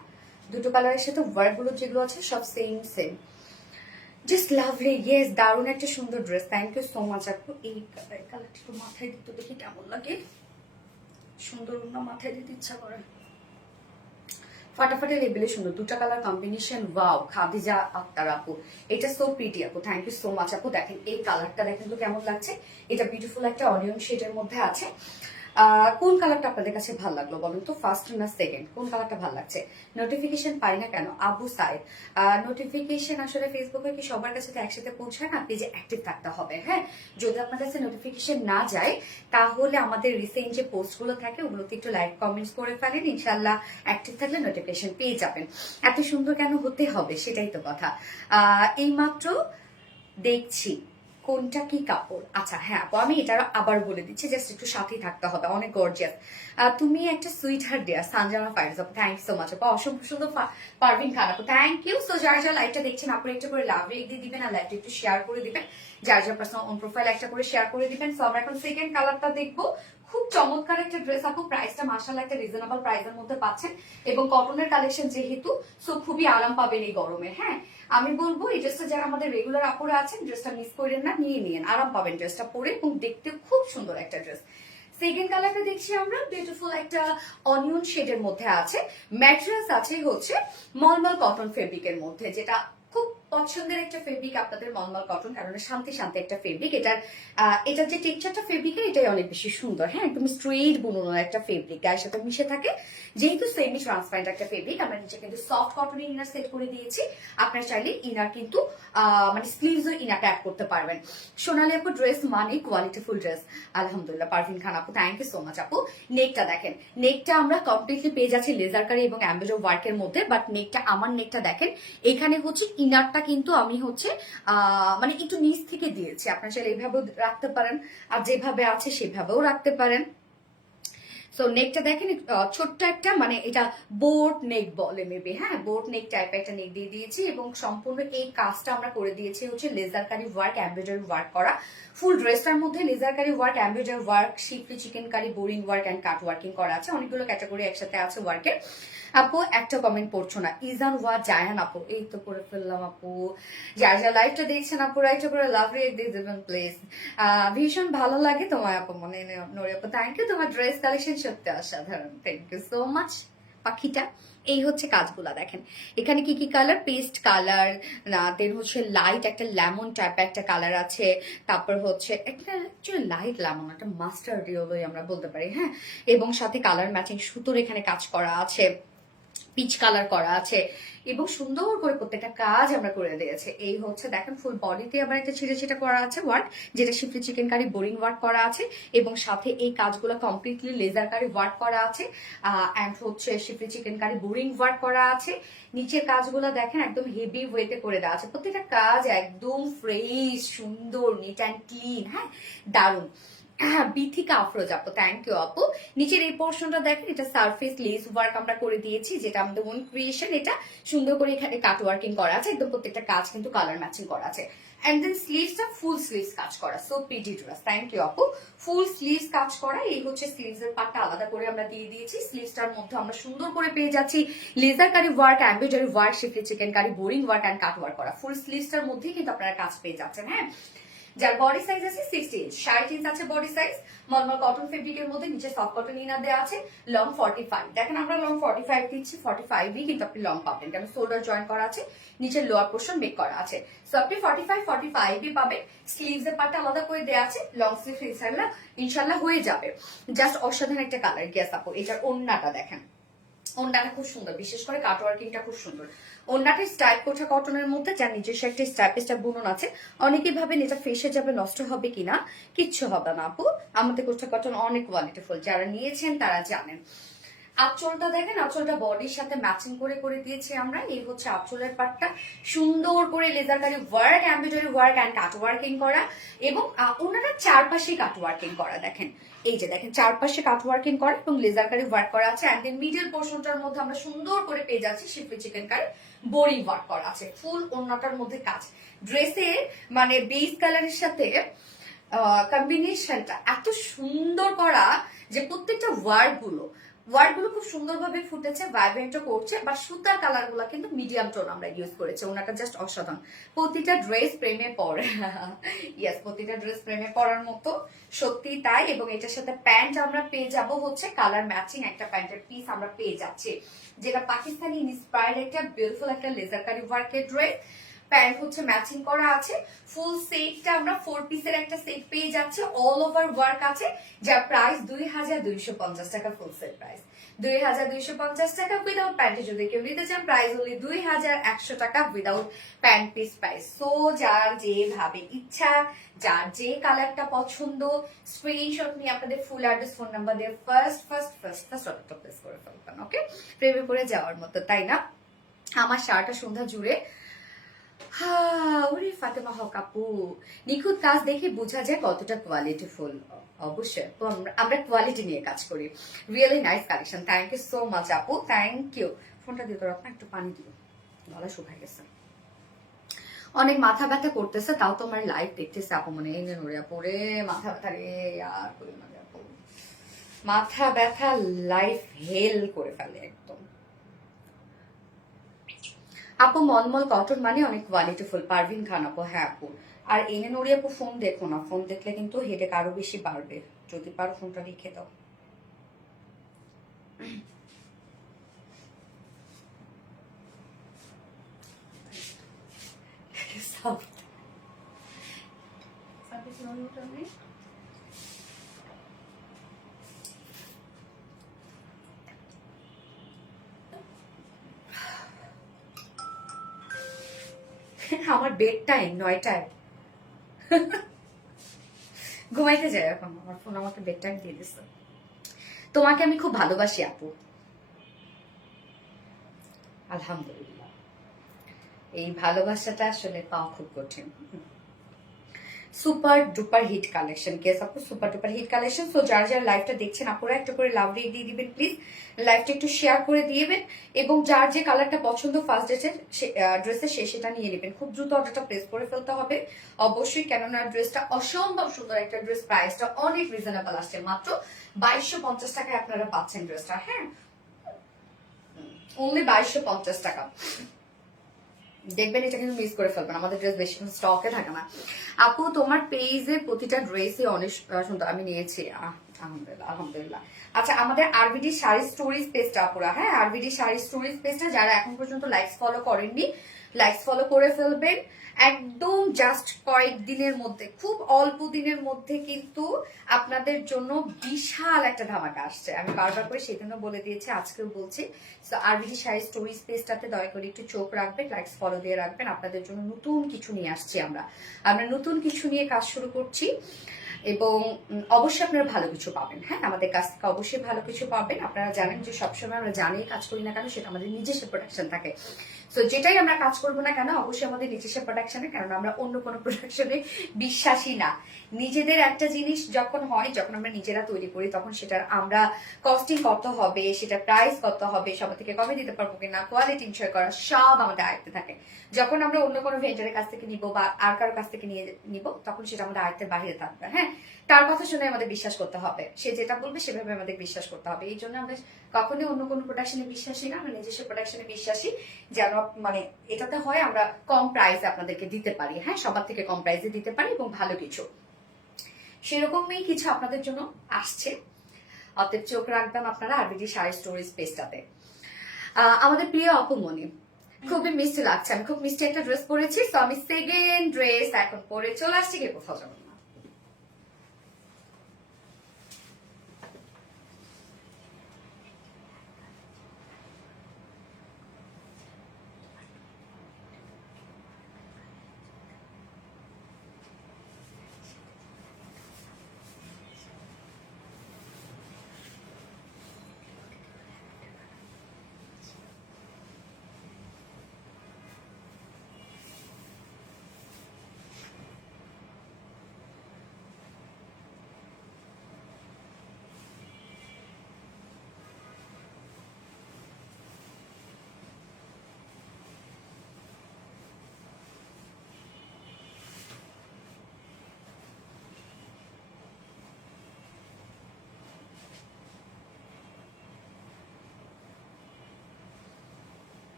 দুটো কালারের সাথে ওয়ার্ক গুলো যেগুলো আছে সব same same. Just lovely, yes, দারুণ একটা সুন্দর dress, thank you so much আপু। এই কালারটা একটু মাথায় দিতে দেখি কেমন লাগে, সুন্দর না মাথায় দিতে ইচ্ছা করে। ফাটাফাটি লেভেলে সুন্দর দুটা colour combination, wow, Khadija Akter আপু, এটা সো প্রিটি আপু, থ্যাংক ইউ সো মাচ আপু। দেখেন এই কালারটা দেখেন তো কেমন লাগছে, এটা বিউটিফুল একটা অনিয়ন শেডের মধ্যে আছে। কোন কালারটা আপনাদের কাছে ভালো লাগলো বলুন তো, ফার্স্ট না সেকেন্ড, কোন কালারটা ভালো লাগছে? নোটিফিকেশন পাই না কেন আবু সাইদ? নোটিফিকেশন আসলে ফেসবুকে কি সবার কাছে তো একসাথে পৌঁছায় না, পেজে অ্যাক্টিভ থাকতে হবে। হ্যাঁ, যদি আপনার কাছে নোটিফিকেশন না যায় তাহলে আমাদের রিসেন্ট যে পোস্টগুলো থাকে ওগুলোতে একটু লাইক কমেন্টস করে ফেলেন, ইনশাল্লাহ অ্যাক্টিভ থাকলে নোটিফিকেশন পেয়ে যাবেন। এত সুন্দর কেন হতে হবে সেটাই তো কথা। এইমাত্র দেখছি কোনটা কি কাপড়। আচ্ছা হ্যাঁ আপু, আমি এটা আবার বলে দিচ্ছি, জাস্ট একটু সাথেই থাকতে হবে, অনেক গর্জিয়াস। তুমি একটা সুইট হার্ট দেয়া, সানজানা ফাইরুজ আপু, থ্যাংক ইউ সো মাচ আপু। অসংখ্য সুন্দর পারভিন খান আপু, থ্যাংক ইউ। সো যারা যারা লাইভটা দেখছেন আপনি একটা করে লাভ রেট দিয়ে দিবেন, আর লাইভটা একটু শেয়ার করে দিবেন, যার যার পার্সোনাল অন প্রোফাইল একটা করে শেয়ার করে দিবেন। সো আমরা এখন সেকেন্ড কালারটা দেখবো। খুব চমৎকার একটা ড্রেস আপু, প্রাইসটা মাশাআল্লাহ একটা রিজনেবল প্রাইসের মধ্যে পাচ্ছেন, এবং কটনের কালেকশন যেহেতু, সো খুবই আরাম পাবেন এই গরমে। হ্যাঁ, আমি বলবো এই ড্রেসটা যারা আমাদের রেগুলার আপুরা আছেন, ড্রেসটা মিস করেন না, নিয়ে নিন, আরাম পাবেন ড্রেসটা পরে, এবং দেখতে খুব সুন্দর একটা ড্রেস। সেকেন্ড কালারটা দেখছি আমরা, বিউটিফুল একটা অনিয়ন শেডের মধ্যে আছে, ম্যাটেরিয়ালস আছে হচ্ছে মলমল কটন ফেব্রিকের মধ্যে, যেটা খুব পছন্দের একটা ফেব্রিক আপনাদের মলমল কটন, কারণ শান্তি শান্তি একটা ফেব্রিক। এটার যে টেক্সচারটা ফেব্রিকের, এটাই অনেক বেশি সুন্দর। হ্যাঁ, একদম স্ট্রেইট বুননো একটা ফেব্রিক, গায়ের সাথে মিশে থাকে, যেহেতু সেমি ট্রান্সপারেন্ট একটা ফেব্রিক। আমরা নিচে কিন্তু সফট কটনের ইনার সেট করে দিয়েছি, আপনার চাইলে ইনার কিন্তু মানে স্লিভস ও ইনারটা অ্যাড করতে পারবেন। সোনালী আপু ড্রেস মানে কোয়ালিটিফুল ড্রেস, আলহামদুলিল্লাহ। পারভিন খান আপু, থ্যাংক ইউ সো মাচ আপু। নেকটা দেখেন, নেকটা আমরা কমপ্লিটলি পেয়ে যাচ্ছি লেজার কারি এবং এমব্রয়ডারি ওয়ার্কের মধ্যে, বাট নেকটা, আমার নেকটা দেখেন, এখানে হচ্ছে ইনারটা কিন্তু আমি হচ্ছে মানে একটু নিচ থেকে দিয়েছি, আপনার চাইলে এইভাবেও রাখতে পারেন, আর যেভাবে আছে সেভাবেও রাখতে পারেন। সো নেকটা দেখেন, ছোট্ট একটা, মানে এটা বোট নেক বলে মেবি, হ্যাঁ বোট নেক টাইপের একটা নেক দিয়ে দিয়েছি, এবং সম্পূর্ণ এই কাজটা আমরা করে দিয়েছি হচ্ছে লেজার কারি ওয়ার্ক, এমব্রয়ডারি ওয়ার্ক করা। ফুল ড্রেসটার মধ্যে লেজার কারি work, embroidery work, schiffli chikankari, boring work and cut working করা আছে, অনেকগুলো ক্যাটাগরি একসাথে আছে ওয়ার্কের। আপু একটা কমেন্ট পড়ছো না, ইজান ওয়া জায়ান আপু, এই তো করে ফেললাম আপু। যার যা লাইভটা দেখছেন আপু, একটা করে লাভ রিয়েক্ট দিয়ে দেবেন প্লিজ। ভীষণ ভালো লাগে তোমার আপু, মনে নড়ে আপু, থ্যাংক ইউ। তোমার ড্রেস কালেকশন সত্যি অসাধারণ, থ্যাংক ইউ সো মাচ পাখিটা। এই হচ্ছে কাজগুলা দেখেন, এখানে কি কি কালার, পেস্ট কালার, দেন হচ্ছে লাইট একটা লেমন টাইপ একটা কালার আছে, তারপর হচ্ছে একটা লাইট লেমন, একটা মাস্টার্ড ইয়েলো আমরা বলতে পারি। হ্যাঁ, এবং সাথে কালার ম্যাচিং সুতোর এখানে কাজ করা আছে, পিচ কালার করা আছে এবং সুন্দর করে প্রত্যেকটা কাজ আমরা করে দিয়েছি। এই হচ্ছে দেখেন ফুল বডিতে আবার একটা ছিঁড়ে ছিটা করা আছে ওয়ার্ক, যেটা শিফলি চিকেন কারি বোরিং ওয়ার্ক করা আছে এবং সাথে এই কাজগুলো কমপ্লিটলি লেজার কারি ওয়ার্ক করা আছে অ্যান্ড হচ্ছে শিফলি চিকেন কারি বোরিং ওয়ার্ক করা আছে। নিচের কাজগুলো দেখেন একদম হেভি ওয়েতে করে দেওয়া আছে, প্রত্যেকটা কাজ একদম ফ্রেশ সুন্দর নিট অ্যান্ড ক্লিন। হ্যাঁ, দারুণ। বিথিকা আফরোজ আপু, থ্যাংক ইউ আপু। নিচের এই পোর্শনটা দেখেন, এটা সারফেস লেস ওয়ার্ক আমরা করে দিয়েছি, যেটা আমাদের ওন ক্রিয়েশন। এটা সুন্দর করে এখানে কাট ওয়ার্কিং করা আছে, একদম প্রত্যেকটা কাজ কিন্তু কালার ম্যাচিং করা আছে। এন্ড দেন স্লিভসটা ফুল স্লিভস কাজ করা, so pretty dress. Thank you আপু। ফুল স্লিভস কাজ করা, এই হচ্ছে স্লিভস এর পার্টটা আলাদা করে আমরা দিয়ে দিয়েছি। স্লিভসটার মধ্যে আমরা সুন্দর করে পেয়ে যাচ্ছি লেজার কারি work, embroidery work, schiffli chikankari boring work and cut work করা। ফুল স্লিভসটার মধ্যেই কিন্তু আপনারা কাজ পেয়ে যাচ্ছেন। হ্যাঁ, যার বডি সাইজ আছে 60 ইঞ্চ, 60 ইঞ্চ আছে বডি সাইজ। মলমল কটন ফেব্রিকের মধ্যে নিচে সফট কটন ইনার দেওয়া আছে। লং 45, দেখেন আমরা লং 45 দিচ্ছি, 45ই কিন্তু আপনি লং পাবেন, কারণ শোল্ডার জয়েন করা আছে, নিচের লোয়ার পোর্শন মেক করা আছে। সো আপনি 45ই পাবেন। স্লিভস এর পার্টটা আলাদা করে দেওয়া আছে, লং স্লিভ ইনশাল্লাহ হয়ে যাবে। জাস্ট অসাধারণ একটা কালার। গেস আপু, এটার ওড়নাটা দেখেন, ওড়নাটা খুব সুন্দর, বিশেষ করে কাট ওয়ার্কিংটা খুব সুন্দর। ওড়নাটা স্ট্রাইপ কোঠা কটনের মধ্যে, যার নিজস্ব একটা স্ট্রাইপ বুনন আছে। অনেকেই ভাবেন এটা ফেসে যাবে, নষ্ট হবে কিনা, কিচ্ছু হবে না আপু। আমাদের কোঠা কটন অনেক কোয়ালিটিফুল, যারা নিয়েছেন তারা জানেন। আঁচলটা দেখেন, আঁচলটা বডির সাথে ম্যাচিং করে করে দিয়েছি আমরা। এই হচ্ছে আঁচলের পার্টটা, সুন্দর করে লেজার কারি work, embroidery work and cut working করা এবং ওনারা চারপাশে কাট ওয়ার্কিং করা। দেখেন, এই যে দেখেন চারপাশে কাট ওয়ার্কিং করা এবং লেজার কারি ওয়ার্ক করা আছে। এন্ড দেন মিডল পোর্শনটার মধ্যে আমরা সুন্দর করে পেয়ে যাচ্ছি শিফলি চিকেন কারি বোরিং ওয়ার্ক করা আছে। ফুল ওড়নাটার মধ্যে কাজ, ড্রেসের মানে বেস কালারের সাথে কম্বিনেশনটা এত সুন্দর করা যে প্রত্যেকটা ওয়ার্ড গুলো খুব সুন্দরভাবে ফুটেছে, ভাইব্রেন্টও করছে। বা সুতার কালার গুলা কিন্তু মিডিয়াম টোন আমরা ইউজ করেছি। ওনাটা জাস্ট অসাধারণ। প্রতিটা ড্রেস প্রেমে পড়ে, ইয়েস, প্রতিটা ড্রেস প্রেমে পড়ার মতো, সত্যি তাই। এবং এটার সাথে প্যান্ট আমরা পেয়ে যাব হচ্ছে কালার ম্যাচিং একটা প্যান্টের পিস আমরা পেয়ে যাচ্ছি, যেটা পাকিস্তানি ইন্সপায়ার্ড একটা বিউটিফুল একটা লেজার কারি ওয়ার্কের ড্রেস। প্যান্ট হচ্ছে ম্যাচিং করা আছে। ফুল সেটটা আমরা 4 পিসের একটা সেট পেয়ে যাচ্ছে, অল ওভার ওয়ার্ক আছে, যার প্রাইস 2250 টাকা। ফুল সেট প্রাইস 2250 টাকা উইদাউট প্যান্টে। যদি কেউ নিতে চান প্রাইস হলে 2100 টাকা without pant piece price. So যার যেভাবে ইচ্ছা, যার যে কালারটা পছন্দ, স্ক্রিনশট নিয়ে আপনাদের ফুল অ্যাড্রেস ফোন নাম্বার দিয়ে ফার্স্ট অর্ডারটা প্লেস করে ফেলবেন। ওকে, প্রেমে পড়ে যাওয়ার মতো, তাই না? আমার সারাটা সন্ধ্যা জুড়ে ওরে ফাতেমা হক আপু, নিখুঁত কাজ দেখে বোঝা যায় কতটা কোয়ালিটিফুল। অবশ্যই আমরা কোয়ালিটি নিয়ে কাজ করি। Really nice collection, thank you so much আপু, থ্যাংক ইউ। ফোনটা দিয়ে তোর আপনার একটু পানি দিও, গলা শুকাই গেছে। অনেক মাথা ব্যথা করতেছে, তাও তো আমার লাইভ দেখতেছে আপু, মনে এই নড়িয়া পড়ে মাথা ব্যথা রে আর করি না আপু, মাথা ব্যথা লাইফ হেল করে ফেলে একদম। আপু মলমল কটন মানে অনেক কোয়ালিটিফুল, পারভিন খান আপু। হ্যাঁ আপু, আর এনে নড়ি আপু ফোন দেখো না, ফোন দেখলে কিন্তু হেডেক আরো বেশি বাড়বে। যদি পারো ফোনটা রেখে দাও। আমার বেড টাইম 9টায়, ঘুমাইতে যাই এখন। আমার ফোন আমাকে বেড টাইম দিয়ে দিচ্ছে। তোমাকে আমি খুব ভালোবাসি আপু, আলহামদুলিল্লাহ। এই ভালোবাসাটা আসলে পাওয়া খুব কঠিন। সুপার ডুপার হিট কালেকশন, কেস আপু super duper hit collection. So যারা যারা লাইভটা দেখছেন আপুরা একটা করে লাভ রেট দিয়ে দিবেন প্লিজ, লাইভটা একটু শেয়ার করে দিবেন এবং যার যে কালারটা পছন্দ ফার্স্ট ড্রেসের সেটা নিয়ে নেবেন। খুব দ্রুত অর্ডারটা প্লেস করে ফেলতে হবে অবশ্যই, কেননা ড্রেসটা অসম্ভব সুন্দর একটা ড্রেস। প্রাইসটা অনেক রিজনেবল আসছে, মাত্র 2250 টাকায় আপনারা পাচ্ছেন ড্রেসটা। হ্যাঁ, অনলি 2250 টাকা। দেখবেন, এটা কিন্তু মিস করে ফেলবেন, আমাদের ড্রেস বেশি স্টকে থাকে না আপু। তোমার পেজে প্রতিটা ড্রেসই অনেক সুন্দর, আমি নিয়েছি আলহামদুলিল্লাহ আলহামদুলিল্লাহ। আচ্ছা, আমাদের আরবিডি শাড়ি স্টোরিজ পেজটা আপুরা, হ্যাঁ আরবিডি শাড়ি স্টোরিজ পেজটা যারা এখন পর্যন্ত লাইকস ফলো করেননি লাইক ফলো করে ফেলবেন। একদম জাস্ট কয়েকদিনের মধ্যে, খুব অল্প দিনের মধ্যে কিন্তু আপনাদের জন্য বিশাল একটা ধামাকা আসছে। আমি বারবার করে সেদিনও বলে দিয়েছি, আজকেও বলছি। তো আরবিজি শাড়ি স্টোরি স্পেসটাতে দয়া করে একটু চোখ রাখবেন, লাইকস ফলো দিয়ে রাখবেন। আপনাদের জন্য নতুন কিছু নিয়ে আসছি আমরা নতুন কিছু নিয়ে কাজ শুরু করছি এবং অবশ্যই আপনারা ভালো কিছু পাবেন। হ্যাঁ, আমাদের কাছ থেকে অবশ্যই ভালো কিছু পাবেন। আপনারা জানেন যে সবসময় আমরা জানিয়ে কাজ করি না কেন, সেটা আমাদের নিজস্ব প্রোডাকশন থাকে। তো যেটাই আমরা কাজ করবো না কেন অবশ্যই আমাদের নিজস্ব প্রোডাকশনে, কারণ আমরা অন্য কোনো প্রোডাকশনে বিশ্বাসী না। নিজেদের একটা জিনিস যখন হয়, যখন আমরা নিজেরা তৈরি করি, তখন সেটার আমরা কস্টিং কত হবে, সেটা প্রাইস কত হবে, সবার থেকে কমে দিতে পারবো কিনা, কোয়ালিটি ইনশিওর করা সব আমাদের আয়ত্তে থাকে। যখন আমরা অন্য কোনো ভেন্ডারের কাছ থেকে নিব বা আর কারোর কাছ থেকে নিয়ে নিব, তখন সেটা আমাদের আয়ত্তের বাইরে থাকবে। হ্যাঁ, তার কথা শুনে আমাদের বিশ্বাস করতে হবে, সে যেটা বলবে সেভাবে আমাদের বিশ্বাস করতে হবে। এই জন্য আমরা কখনোই অন্য কোনো প্রোডাকশনে বিশ্বাসী না, আমরা নিজস্ব প্রোডাকশনে বিশ্বাসী, যেন মানে এটাতে হয় আমরা কম প্রাইসে আপনাদেরকে দিতে পারি। হ্যাঁ, সবার থেকে কম প্রাইসে দিতে পারি এবং ভালো কিছু, সেরকমই কিছু আপনাদের জন্য আসছে। অতএব চোখ রাখবেন আপনারা আরবিজি শাড়ি স্টোরি স্পেসটাতে। আমাদের প্রিয় অপমনি, খুবই মিষ্টি লাগছে। আমি খুব মিষ্টি একটা ড্রেস পরেছি, তো আমি সেকেন্ড ড্রেস এখন পরে চলে আসছি, গিয়ে কোথাও যাবো না।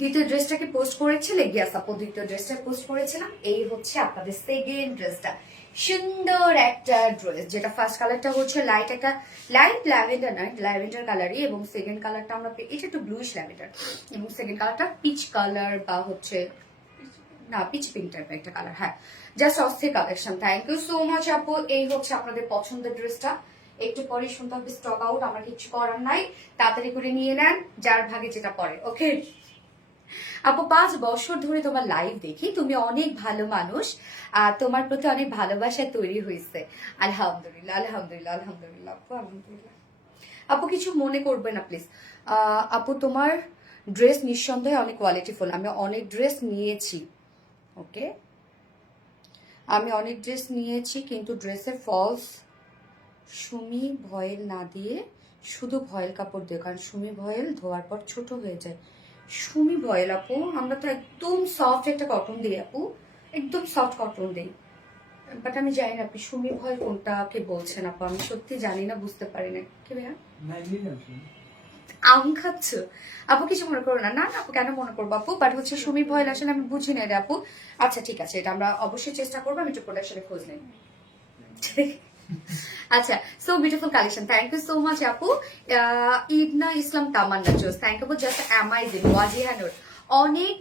দ্বিতীয় ড্রেসটাকে পোস্ট করেছিলে, গিয়াস আপু দ্বিতীয় ড্রেসটা পোস্ট করেছিলাম। এই হচ্ছে আপনাদের সেকেন্ড ড্রেসটা, সুন্দর একটা ড্রেস, যেটা ফার্স্ট কালারটা হচ্ছে লাইট একটা লাইট ল্যাভেন্ডার, নয় ল্যাভেন্ডার কালারই, এবং সেকেন্ড কালারটা আমরা এটা একটু ব্লুইশ ল্যাভেন্ডার, এবং সেকেন্ড কালারটা পিচ কালার বা হচ্ছে না পিচ পিঙ্ক টাইপের একটা কালার। হ্যাঁ, জাস্ট অস্থির collection. Thank you so much আপু। এই হচ্ছে আপনাদের পছন্দের ড্রেসটা। একটু পরে শুনতে হবে স্টক আউট, আমার কিছু করার নাই, তাড়াতাড়ি করে নিয়ে নেন যার ভাগে যেটা পড়ে। ওকে আপু, 5 বছর ধরে তোমার লাইভ দেখি, তুমি অনেক ভালো মানুষ, আর তোমার প্রতি অনেক ভালোবাসা তৈরি হয়েছে। আলহামদুলিল্লাহ আলহামদুলিল্লাহ আলহামদুলিল্লাহ আপু, আলহামদুলিল্লাহ। আপু কিছু মনে করবে না প্লিজ। আপু তোমার ড্রেস নিঃসন্দেহে অনেক কোয়ালিটিফুল, আমি অনেক ড্রেস নিয়েছি। ওকে, আমি অনেক ড্রেস নিয়েছি, কিন্তু ড্রেসের ফলস সুমি ভয়েল না দিয়ে শুধু ভয়েল কাপড় দিয়ে, কারণ সুমি ভয়েল ধোয়ার পর ছোট হয়ে যায়। সুমি ভয়েল আপু, আমরা তো একদম সফট একটা কটন দিই আপু, একদম সফট কটন দিই। বাট আমি জানি না আপনি সুমি ভয়েল কোনটাকে বলছেন আপু, আমি সত্যি জানি না, বুঝতে পারি না। কি ভাইয়া আম খাচ্ছ আপু? কিছু মনে করো না। না না আপু, কেন মনে করবো আপু, বাট হচ্ছে সুমি ভয়েল আসলে আমি বুঝি না রে আপু। আচ্ছা ঠিক আছে, এটা আমরা অবশ্যই চেষ্টা করবো, আমি একটু প্রোডাকশনে খোঁজ নেই। আচ্ছা, so beautiful collection, thank you so much আপু। ইবনা ইসলাম তামান্না জোস, thank you, just amazing. Wajihanur, অনেক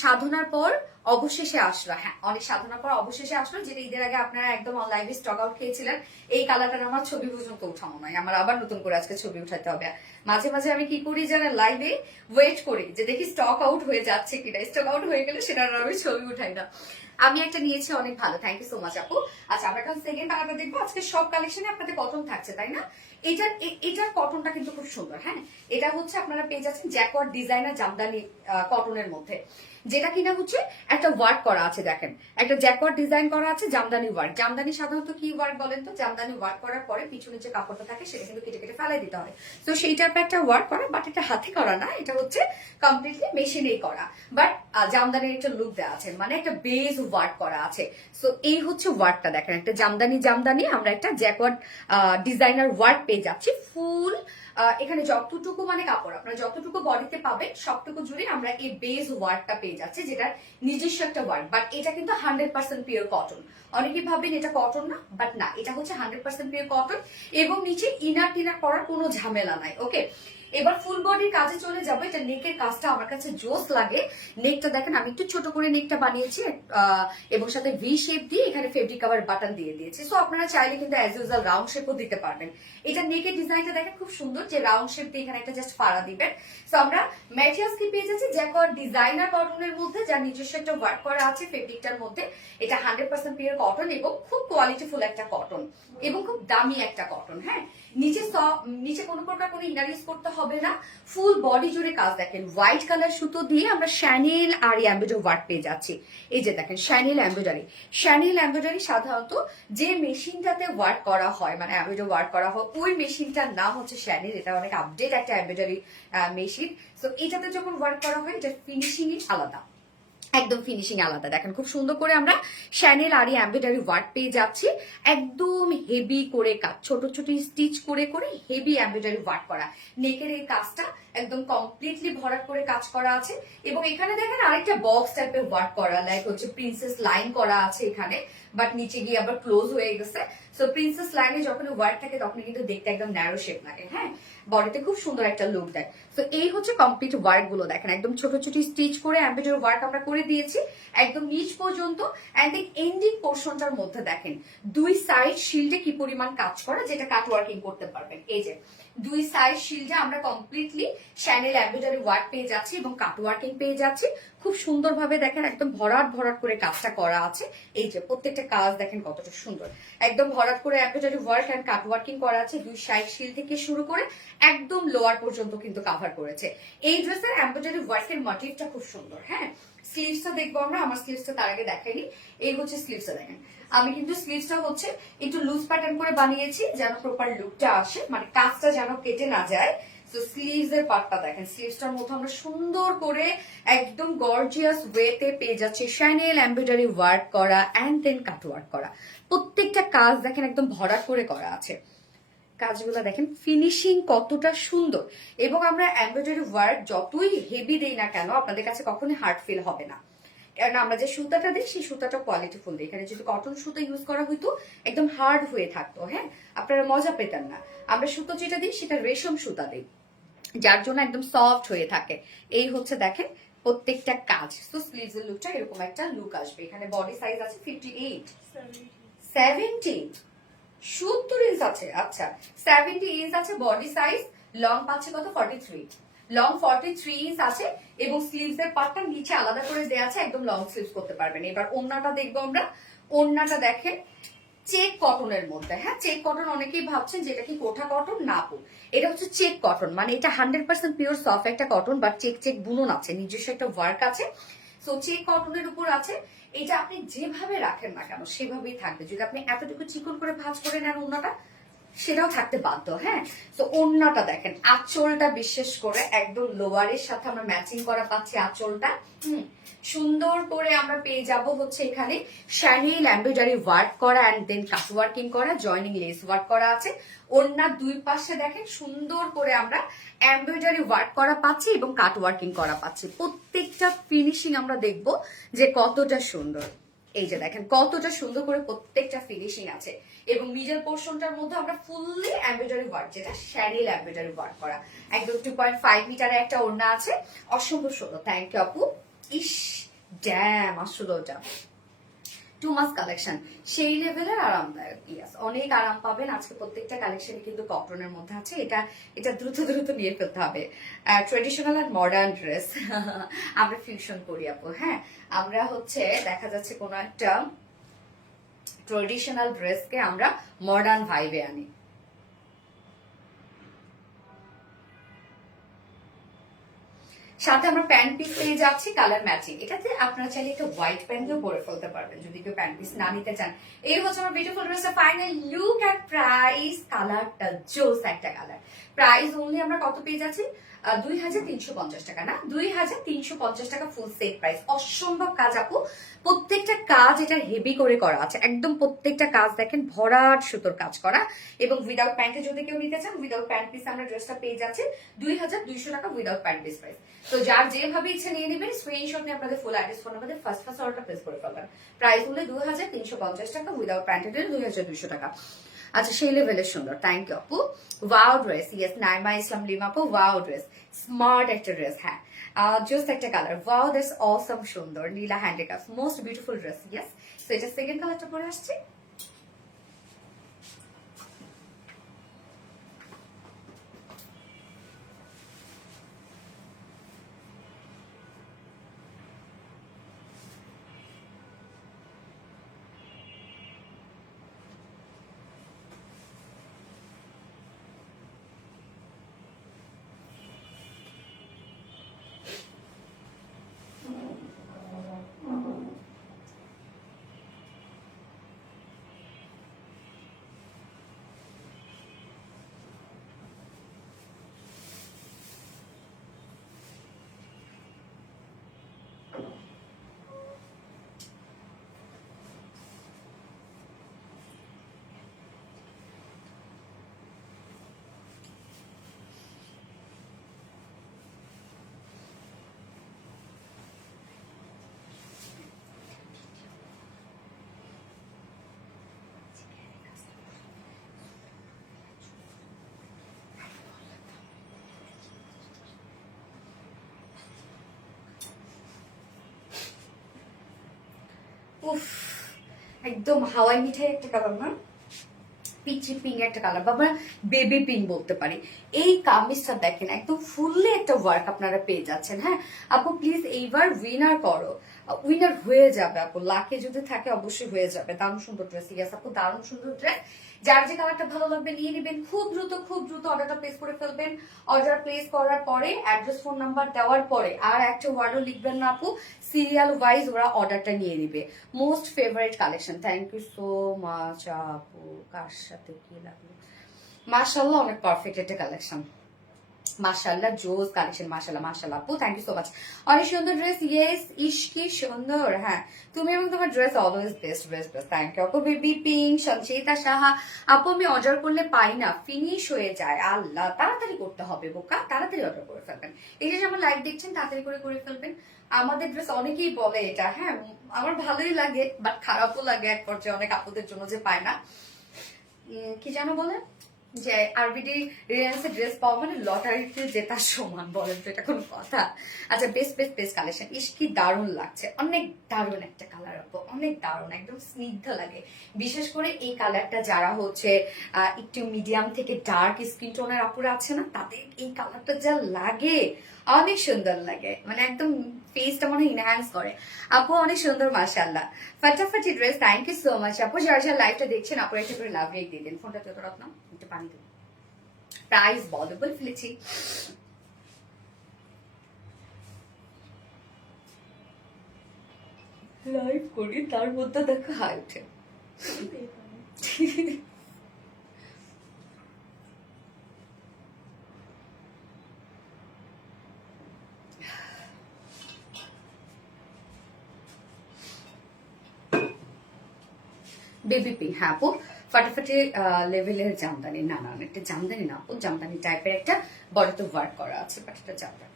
সাধনার পর অবশেষে আসলো। হ্যাঁ, অনেক সাধনার পর অবশেষে আসলো, যেটা ঈদের আগে আপনারা একদম লাইভে স্টক আউট খেয়েছিলেন। এই কালারটার আমার ছবি পর্যন্ত উঠানো নয়, আমার আবার নতুন করে আজকে ছবি উঠাতে হবে। মাঝে মাঝে আমি কি করি জানেন, লাইভে ওয়েট করি যে দেখি স্টক আউট হয়ে যাচ্ছে কিনা, স্টক আউট হয়ে গেলে সেটার আমি ছবি উঠাই না। আমি একটা নিয়েছি, অনেক ভালো, থ্যাংক ইউ সো মাচ আপু। আচ্ছা, আমরা এখন সেকেন্ড কালারটা দেখবো। আজকে সব কালেকশনে আপনাদের কটন থাকছে, তাই না? এটার কটনটা কিন্তু খুব সুন্দর। হ্যাঁ, এটা হচ্ছে আপনারা পেয়ে যাচ্ছেন জ্যাকওয়ার্ড ডিজাইনার জামদানি কটনের মধ্যে, যেটা কিনা হচ্ছে একটা ওয়ার্ক করা আছে। দেখেন, একটা জ্যাকওয়ার্ড ডিজাইন করা আছে, জামদানি ওয়ার্ক। জামদানি সাধারণত কি ওয়ার্ক বলেন তো? জামদানি ওয়ার্ক করার পরে পিছনে যে কাপড়টা থাকে সেটা কিন্তু কেটে কেটে ফেলাই দিতে হয়। তো সেই টাইপের একটা ওয়ার্ক করা, বাট এটা হাতে করা না, এটা হচ্ছে কমপ্লিটলি মেশিনেই করা, বাট জামদানির একটা লুক দেওয়া আছে, মানে একটা বেজ ওয়ার্ক করা আছে। সো এই হচ্ছে ওয়ার্কটা, দেখেন একটা জামদানি আমরা একটা জ্যাকওয়ার্ড ডিজাইনার ওয়ার্ক পেয়ে যাচ্ছি, ফুল এখানে যতটুকু মানে কাপড় আপনারা যতটুকু বডিতে পাবেন সবটুকু জুড়ে আমরা এই বেস ওয়ার্কটা পেয়ে যাচ্ছি, যেটা নিজস্ব একটা ওয়ার্ক। বাট এটা কিন্তু 100% পিওর কটন। অনেকেই ভাবেন এটা কটন না, বাট না, এটা হচ্ছে 100% পিওর কটন। এবং নিচে ইনার টিনার করার কোনো ঝামেলা নাই। ওকে, এবার ফুল বডির কাজে চলে যাবো। এটা নেকের কাজটা আমার কাছে জোস লাগে। নেকটা দেখেন আমি একটু ছোট করে নেকটা বানিয়েছি এবং সাথে ভি শেপ দিয়ে এখানে ফেব্রিক কভার বাটন দিয়ে দিয়েছি। সো আপনারা চাইলে কিন্তু অ্যাজ ইউজুয়াল রাউন্ড শেপও দিতে পারবেন। এটা নেকের ডিজাইনটা দেখেন খুব সুন্দর, যে রাউন্ড শেপ দিয়ে এখানে একটা জাস্ট ফাড়া দিবেন। সো আমরা ম্যাটেরিয়ালস কি পেয়ে যাচ্ছি, জ্যাকোয়ার্ড ডিজাইনার কটনের মধ্যে, যার নিজস্ব একটা ওয়ার্ক করা আছে ফেব্রিকটার মধ্যে। এটা 100% পিওর কটন এবং খুব কোয়ালিটিফুল একটা কটন এবং খুব দামি একটা কটন। হ্যাঁ, নিচে কোনো প্রকার কোনো ইনার ইউজ করতে হবে না। ফুল বডি জুড়ে কাজ দেখেন, হোয়াইট কালার সুতো দিয়ে আমরা শ্যানেল আর এমব্রয়ডারি ওয়ার্ক পেয়ে যাচ্ছি। এই যে দেখেন শ্যানেল এমব্রয়ডারি। শ্যানেল এমব্রয়ডারি সাধারণত যে মেশিনটাতে ওয়ার্ক করা হয়, মানে এমব্রয়ডারি ওয়ার্ক করা হয়, ওই মেশিনটার নাম হচ্ছে শ্যানেল। এটা অনেক আপডেট একটা এমব্রয়ডারি মেশিন। সো এটাতে যখন ওয়ার্ক করা হয় এটা ফিনিশিংই আলাদা, একদম ফিনিশিং আলাদা। দেখেন খুব সুন্দর করে আমরা শ্যানেল আর এমব্রয়ডারি ওয়ার্ক পেয়ে যাচ্ছি। একদম হেভি করে কাজ, ছোট ছোট স্টিচ করে করে হেভি এমব্রয়ডারি ওয়ার্ক করা। নেকের এই কাজটা একদম কমপ্লিটলি ভরাট করে কাজ করা আছে। এবং এখানে দেখেন আরেকটা বক্স টাইপের ওয়ার্ক করা, লাইক হচ্ছে প্রিন্সেস লাইন করা আছে এখানে, বাট নিচে গিয়ে আবার ক্লোজ হয়ে গেছে। সো প্রিন্সেস লাইনে যখন ওয়ার্ক থাকে তখন কিন্তু দেখতে একদম ন্যারো শেপ লাগে। হ্যাঁ, বডিতে খুব সুন্দর একটা লুক দেয়। তো এই হচ্ছে কমপ্লিট ওয়ার্ক গুলো। দেখেন একদম ছোট ছোট স্টিচ করে এমব্রয়ডারি ওয়ার্ক আমরা করে দিয়েছি একদম নিচ পর্যন্ত। এন্ড দেন এন্ডিং পোর্শনটার মধ্যে দেখেন দুই সাইড শিল্ডে কি পরিমাণ কাজ করা, যেটা কাট ওয়ার্কিং করতে পারবেন। এই যে দুই সাইড শিল্ডে আমরা কমপ্লিটলি শ্যানেল এমব্রয়ডারি ওয়ার্ক পেয়ে যাচ্ছি এবং কাট ওয়ার্কিং পেয়ে যাচ্ছি। খুব সুন্দরভাবে দেখেন একদম ভরাট ভরাট করে কাজটা করা আছে। এই যে প্রত্যেকটা কাজ দেখেন কতটা সুন্দর, একদম ভরাট করে embroidery work and cut working করা আছে। দুই সাইড শিল থেকে শুরু করে একদম লোয়ার পর্যন্ত কিন্তু কাভার করেছে। এই ড্রেসের এমব্রয়ডারি ওয়ার্কের মোটিভটা খুব সুন্দর। হ্যাঁ, স্লিভসটা দেখবো আমরা। আমার স্লিভসটা তার আগে দেখাইনি। এই হচ্ছে স্লিভসটা দেখেন। আমি কিন্তু স্লিভসটা হচ্ছে একটু লুজ প্যাটার্ন করে বানিয়েছি যেন প্রপার লুকটা আসে, মানে কাজটা যেন কেটে না যায়। তো স্লিভস এর পার্টটা দেখেন, স্লিভসটার মধ্যে আমরা সুন্দর করে একদম গর্জিয়াস ওয়েতে পেয়ে যাচ্ছি শ্যানেল এমব্রয়ডারি ওয়ার্ক করা এন্ড দেন কাট ওয়ার্ক করা। প্রত্যেকটা কাজ দেখেন একদম ভরাট করে করা আছে। কাজগুলো দেখেন ফিনিশিং কতটা সুন্দর। এবং আমরা এমব্রয়ডারি ওয়ার্ক যতই হেভি দেই না কেন আপনাদের কাছে কখনোই হার্ড ফিল হবে না, কারণ আমরা যে সুতাটা দিই সেই সুতাটা কোয়ালিটিফুল দিই। এখানে যদি কটন সুতো ইউজ করা হইতো একদম হার্ড হয়ে থাকতো। হ্যাঁ, আপনারা মজা পেতেন না। আমরা সুতো যেটা দিই সেটা রেশম সুতা দিই, যার জন্য একদম সফট হয়ে থাকে। এই হচ্ছে দেখেন প্রত্যেকটা কাজ। তো স্লিভস এর লুকটা এরকম একটা লুক আসবে। এখানে বডি সাইজ আছে 58, 70, 70 ইঞ্চ আছে। আচ্ছা, 70 ইঞ্চ আছে বডি সাইজ। লং পাচ্ছে কত, 43, লং 43 ইঞ্চ আছে। এবং স্লিভস এর পার্টটা নিচে আলাদা করে দেওয়া আছে, একদম লং স্লিভস করতে পারবেন। এবার ওড়নাটা দেখবো আমরা। ওড়নাটা দেখেন চেক কটনের মধ্যে। হ্যাঁ, চেক কটন অনেকেই ভাবছেন যে এটা কি কোঠা কটন, না আপু, এটা হচ্ছে চেক কটন। মানে এটা 100% পিওর সফট একটা কটন, বাট চেক চেক বুনন আছে, নিজস্ব একটা ওয়ার্ক আছে। সো চেক কটনের উপর আছে। এটা আপনি যেভাবে রাখেন না কেন সেভাবেই থাকবে। যদি আপনি এতটুকু চিকন করে ভাঁজ করে নেন ওড়নাটা, সেটাও থাকতে বাধ্য। হ্যাঁ, তো ওড়নাটা দেখেন, আঁচলটা বিশেষ করে একদম লোয়ারের সাথে আমরা ম্যাচিং করা পাচ্ছি আঁচলটা। সুন্দর করে আমরা পেয়ে যাব হচ্ছে এখানে শ্যানেল এমব্রয়ডারি ওয়ার্ক করা এন্ড দেন কাট ওয়ার্কিং করা, জয়নিং লেস ওয়ার্ক করা আছে। ওড়নার দুই পাশে দেখেন সুন্দর করে আমরা এমব্রয়ডারি ওয়ার্ক করা পাচ্ছি এবং কাট ওয়ার্কিং করা পাচ্ছি। প্রত্যেকটা ফিনিশিং আমরা দেখব যে কতটা সুন্দর। এই যে দেখেন কতটা সুন্দর করে প্রত্যেকটা ফিনিশিং আছে। এবং মিডল পোর্শনটার মধ্যে আমরা ফুললি এমব্রয়ডারি ওয়ার্ক, যেটা শ্যানেল এমব্রয়ডারি ওয়ার্ক করা, একদম 2.5 মিটারের একটা ওড়না আছে। অসম্ভব সুন্দর। থ্যাংক ইউ আপু। ইস ড্যাম, আসলে ওটা টু মাস কালেকশন, সেই লেভেলের আরামদায়ক। ইয়াস, অনেক আরাম পাবেন। আজকে প্রত্যেকটা কালেকশন কিন্তু কটনের মধ্যে আছে। এটা এটা দ্রুত দ্রুত নিয়ে ফেলতে হবে। ট্রেডিশনাল আর মডার্ন ড্রেস আমরা ফিউশন করি আপু। হ্যাঁ, আমরা হচ্ছে দেখা যাচ্ছে কোন একটা ট্রেডিশনাল ড্রেসকে আমরা মডার্ন ভাইবে আনি। সাথে আমরা প্যান্ট পিস পেয়ে যাচ্ছি কালার ম্যাচিং। এটাতে আপনারা চাইলে একটা হোয়াইট প্যান্ট দিয়ে পরে ফেলতে পারবেন যদি কেউ প্যান্ট পিস না নিতে চান। এই হচ্ছে আমার বিউটিফুল ড্রেসের ফাইনাল লুক অ্যান্ড প্রাইস। কালারটা জোস একটা কালার। প্রাইস অনলি আমরা কত পেয়ে যাচ্ছি? 2350 টাকা না, 2350 টাকা ফুল সেট প্রাইস। অসম্ভব কাজ আপু, প্রত্যেকটা কাজ এটা হেভি করে করা আছে, একদম প্রত্যেকটা কাজ দেখেন ভরাট সুতোর কাজ করা। এবং উইদাউট প্যান্টে যদি কেউ নিতে চান, উইদাউট প্যান্ট পিস আমরা ড্রেসটা পেয়ে যাচ্ছি 2200 টাকা উইদাউট প্যান্ট পিস প্রাইস। তো যার যেভাবে ইচ্ছে নিয়ে নেবেন, স্ক্রিনশট নিয়ে আপনাদের full address phone number first অর্ডারটা প্লেস করে ফেলবেন। প্রাইস হলে 2350 টাকা, উইদাউট প্যান্টে দিলে 2200 টাকা। আচ্ছা, সেই লেভেলের সুন্দর। থ্যাংক ইউ আপু। Wow dress, yes Naima Islam Lima আপু, ওয়াও ড্রেস, স্মার্ট একটা ড্রেস। হ্যাঁ, জাস্ট একটা কালার, ওয়াও দ্যাটস অসম সুন্দর। Nila handicraft, most beautiful dress. Yes, so এটা সেকেন্ড কালারটা পরে আসছে। উফ, একদম হাওয়াই মিঠাই একটা কালার না, পিচি পিঙ্ক একটা কালার, বাবা বেবি পিঙ্ক বলতে পারি। এই কামিজটা দেখেন একদম ফুললি একটা ওয়ার্ক আপনারা পেয়ে যাচ্ছেন। হ্যাঁ আপু, প্লিজ এইবার উইনার করো, উইনার হয়ে যাবে আপু, লাকে যদি থাকে অবশ্যই হয়ে যাবে। দারুণ সুন্দর ড্রেস। ইয়েস আপু, দারুণ সুন্দর ড্রেস। যার যে কালারটা ভালো লাগবে নিয়ে নেবেন, খুব দ্রুত অর্ডারটা প্লেস করে ফেলবেন। অর্ডার প্লেস করার পরে অ্যাড্রেস ফোন নাম্বার দেওয়ার পরে আর একটা ওয়ার্ডও লিখবেন না আপু, সিরিয়াল ওয়াইজ ওরা অর্ডারটা নিয়ে নিবে। Most favourite collection. Thank you so much আপু। কার সাথে কি লাগলো? মাশাআল্লাহ, অনেক পারফেক্ট একটা কালেকশন। মাশাআল্লাহ, জোস কালেকশন। মাশাআল্লাহ আপু, থ্যাংক ইউ সো মাচ। অনেক সুন্দর ড্রেস। ইয়েস, ইশকি সুন্দর। হ্যাঁ, তুমি এবং তোমার dress always best best best. Thank you আপু। বেবি পিঙ্ক, সঞ্চিতা সাহা আপু, আমি অর্ডার করলে পাই না, ফিনিশ হয়ে যায়। আল্লাহ, তাড়াতাড়ি করতে হবে বোকা, তাড়াতাড়ি অর্ডার করে ফেলবেন। এই যে আমার লাইভ দেখছেন, তাড়াতাড়ি করে ফেলবেন। আমাদের ড্রেস অনেকেই বলে এটা, হ্যাঁ আমার ভালোই লাগে, বাট খারাপও লাগে এক পর্যায়ে অনেক আপুদের জন্য যে পায় না। কি জানো বলে যে আরবিডি রিলায়েন্সের ড্রেস পাওয়া মানে লটারিতে জেতার সমান, বলেন তো এটা কোনো কথা? আচ্ছা, বেস্ট বেস্ট বেস্ট কালেকশন। ইস কি দারুণ লাগছে, অনেক দারুণ একটা কালার আপু, অনেক দারুণ, একদম স্নিগ্ধ লাগে। বিশেষ করে এই কালারটা যারা হচ্ছে একটু মিডিয়াম থেকে ডার্ক স্কিন টোনের আপুরা আছে না, তাদের এই কালারটা যা লাগে অনেক সুন্দর লাগে, মানে একদম ফেসটা মনে ইনহ্যান্স করে। আপু অনেক সুন্দর, মাশাআল্লাহ, ফাটাফাটি dress. Thank you so much আপু। যারা যারা লাইভটা দেখছেন আপু একটা করে লাভ রেক দিয়ে দিন। ফোনটা তো রাখ না, একটু পানি দিন। প্রাইস বল ফেলেছি। লাইভ করি তার মধ্যে দেখা হাই উঠে। Baby pink. হ্যাঁ আপু, ফাটাফাটি লেভেলের জামদানি। না না, একটা জামদানি না আপু, জামদানি টাইপের একটা বডিতে ওয়ার্ক করা আছে, বাট এটা জামদানি।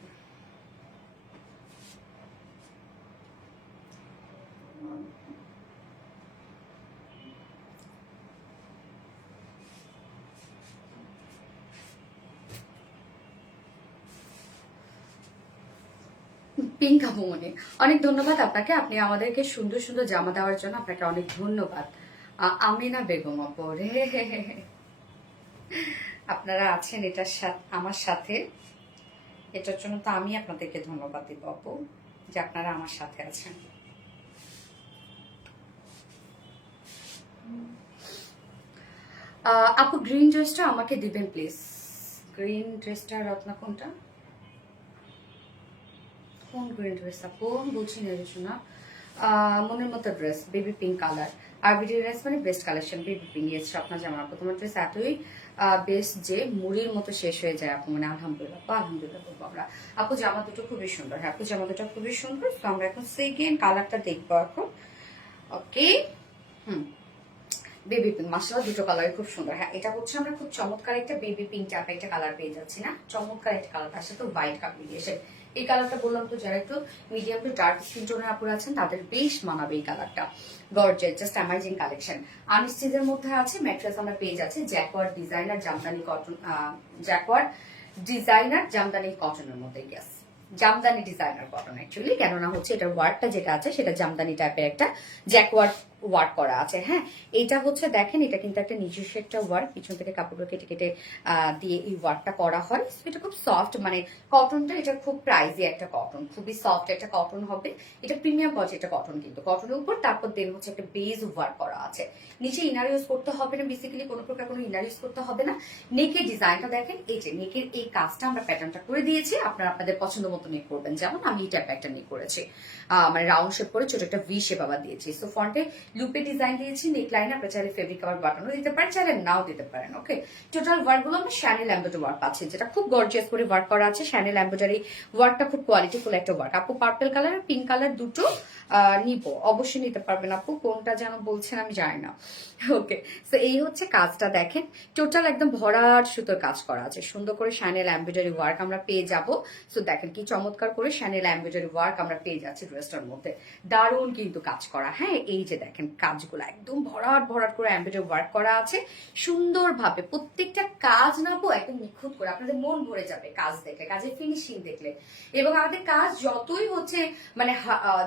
পিঙ্ক আপু মনে অনেক ধন্যবাদ আপনাকে, আপনি আমাদেরকে সুন্দর সুন্দর জামা দেওয়ার জন্য আপনাকে অনেক ধন্যবাদ। আমিনা বেগম আপু, রে আপনারা আছেন এটার সাথে আমার সাথে, এটার জন্য তো আমি আপনাদেরকে ধন্যবাদ দিব আপু, যে আপনারা আমার সাথে আছেন। আপু গ্রিন ড্রেসটা আমাকে দিবেন প্লিজ। গ্রিন ড্রেসটা রত্না কোনটা? কোন গ্রিন ড্রেস আপু বুঝি না শোনা। মনের মতো ড্রেস বেবি পিঙ্ক কালার। আর বিডি ড্রেস মানে best collection baby pink. Yes Swapna জামা আপু তোমার ড্রেস এতই বেস্ট যে মুড়ির মতো শেষ হয়ে যায় আপু, মানে আলহামদুলিল্লাহ আলহামদুলিল্লাহ বলবো আমরা। আপু জামা দুটো খুবই সুন্দর। হ্যাঁ আপু জামা দুটো খুবই সুন্দর। তো আমরা এখন সেকেন্ড কালারটা দেখবো এখন। ওকে বেবি পিঙ্ক মাশাআল্লাহ দুটো কালারই খুব সুন্দর। হ্যাঁ এটা হচ্ছে আমরা খুব চমৎকার একটা বেবি পিঙ্ক টাইপের একটা কালার পেয়ে যাচ্ছি না, চমৎকার একটা কালার, তার সাথে হোয়াইট কম্বিনেশন। এই কালারটা বললাম তো যারা একটু মিডিয়াম টু ডার্ক স্কিন টোনের আপুরা আছেন তাদের বেশ মানাবে এই কালারটা। Gorgeous just amazing collection. আনস্টিচের মধ্যে আছে, ম্যাট্রেস আমরা পেয়ে যাচ্ছি jacquard designer jamdani cotton, jacquard designer jamdani কটনের মধ্যে। Yes jamdani designer cotton actually, কেননা হচ্ছে এটার ওয়ার্কটা যেটা আছে সেটা জামদানি টাইপের একটা জ্যাকওয়ার্ড ওয়ার্ক করা আছে। হ্যাঁ এটা হচ্ছে দেখেন এটা কিন্তু একটা নিজস্ব একটা ওয়ার্ক, পিছন থেকে কাপড় কেটে কেটে দিয়ে এই ওয়ার্কটা করা হয়। এটা খুব সফট, মানে কটনটা এটা খুব প্রাইজি একটা কটন, খুবই সফট একটা কটন হবে। এটা প্রিমিয়াম কোয়ালিটি একটা কটন, কিন্তু কটনের উপর তারপর দেন হচ্ছে একটা বেজ ওয়ার্ক করা আছে। নিচে ইনার ইউজ করতে হবে না, বেসিক্যালি কোনো প্রকার কোনো ইনার ইউজ করতে হবে না। নেকের ডিজাইনটা দেখেন, এই যে নেকের এই কাজটা আমরা প্যাটার্নটা করে দিয়েছি, আপনারা আপনাদের পছন্দ মতো নেক করবেন। যেমন আমি এই টাইপের একটা নেক করেছি, মানে রাউন্ড শেপ করে ছোট একটা ভি শেপ আবার দিয়েছি। সো ফ্রন্টে লুপে ডিজাইন দিয়েছি, নেক লাইনে আপনারা চাইলে ফেব্রিক কভার বাটনও দিতে পারেন, চাইলে নাও দিতে পারেন। ওকে টোটাল ওয়ার্ক গুলো আমরা শ্যানেল এমব্রয়ডারি ওয়ার্ক পাচ্ছি, যেটা খুব গর্জিয়াস করে ওয়ার্ক করা আছে। শ্যানেল এমব্রয়ডারি ওয়ার্কটা খুব কোয়ালিটিফুল একটা ওয়ার্ক। আপু পার্পল কালার আর পিঙ্ক কালার দুটো নিব, অবশ্যই নিতে পারবেন আপু, কোনটা যেন বলছেন আমি জানি না। ওকে সো এই হচ্ছে কাজটা দেখেন, টোটাল একদম ভরাট সুতোর কাজ করা আছে, সুন্দর করে শ্যানেল এমব্রয়ডারি ওয়ার্ক আমরা পেয়ে যাব। সো দেখেন কি চমৎকার করে শ্যানেল এমব্রয়ডারি ওয়ার্ক আমরা পেয়ে যাচ্ছি ড্রেসটার মধ্যে, দারুণ কিন্তু কাজ করা। হ্যাঁ এই যে দেখেন কাজগুলো একদম ভরাট ভরাট করে এমব্রয়ডারি ওয়ার্ক করা আছে সুন্দরভাবে, প্রত্যেকটা কাজ নাবো একদম নিখুঁত করে, আপনাদের মন ভরে যাবে কাজ দেখলে, কাজের ফিনিশিং দেখলে। এবং আমাদের কাজ যতই হচ্ছে মানে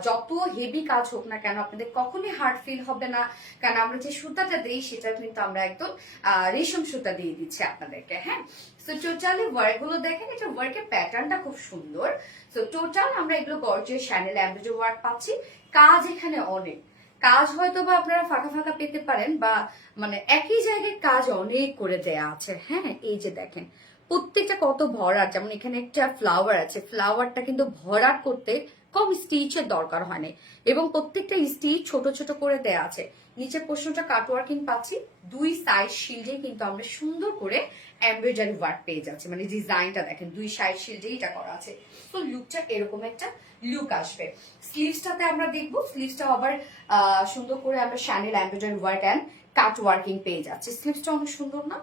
যত হেভি কাজ হোক না কেন আপনাদের কখনোই হার্ড ফিল হবে না, কারণ আমরা যে সুতাটা দিই সেটা কিন্তু আমরা একদম রেশম সুতা দিয়ে দিচ্ছি আপনাদেরকে। হ্যাঁ সো টোটালি ওয়ার্ক গুলো দেখেন, এটা ওয়ার্কের প্যাটার্নটা খুব সুন্দর। সো টোটাল আমরা এগুলো গর্জিয়াস শ্যানেল এমব্রয়ডারি ওয়ার্ক পাচ্ছি। কাজ এখানে অনেক, কাজ হয়তো বা আপনারা ফাঁকা ফাঁকা পেতে পারেন, বা মানে একই জায়গায় কাজ অনেক করে দেয়া আছে। হ্যাঁ এই যে দেখেন প্রত্যেকটা কত ভরাট, যেমন এখানে একটা ফ্লাওয়ার আছে, ফ্লাওয়ারটা কিন্তু ভরাট করতে কম স্টিচের দরকার হয়নি, এবং প্রত্যেকটা স্টিচ ছোট ছোট করে দেয়া আছে। নিচের পোর্শনটা কাটওয়ার্কিং পাচ্ছি, দুই সাইড শিল্ডে কিন্তু আমরা সুন্দর করে এমব্রয়ডারি ওয়ার্ক পেয়ে যাচ্ছি, মানে ডিজাইনটা দেখেন দুই সাইড শিল্ডে এটা করা আছে। তো লুকটা এরকম একটা লুক আসবে। স্লিভসটাতে আমরা দেখবো, স্লিভসটা আবার সুন্দর করে আমরা chenille embroidery work and cut working পেয়ে যাচ্ছি। স্লিভসটা অনেক সুন্দর না,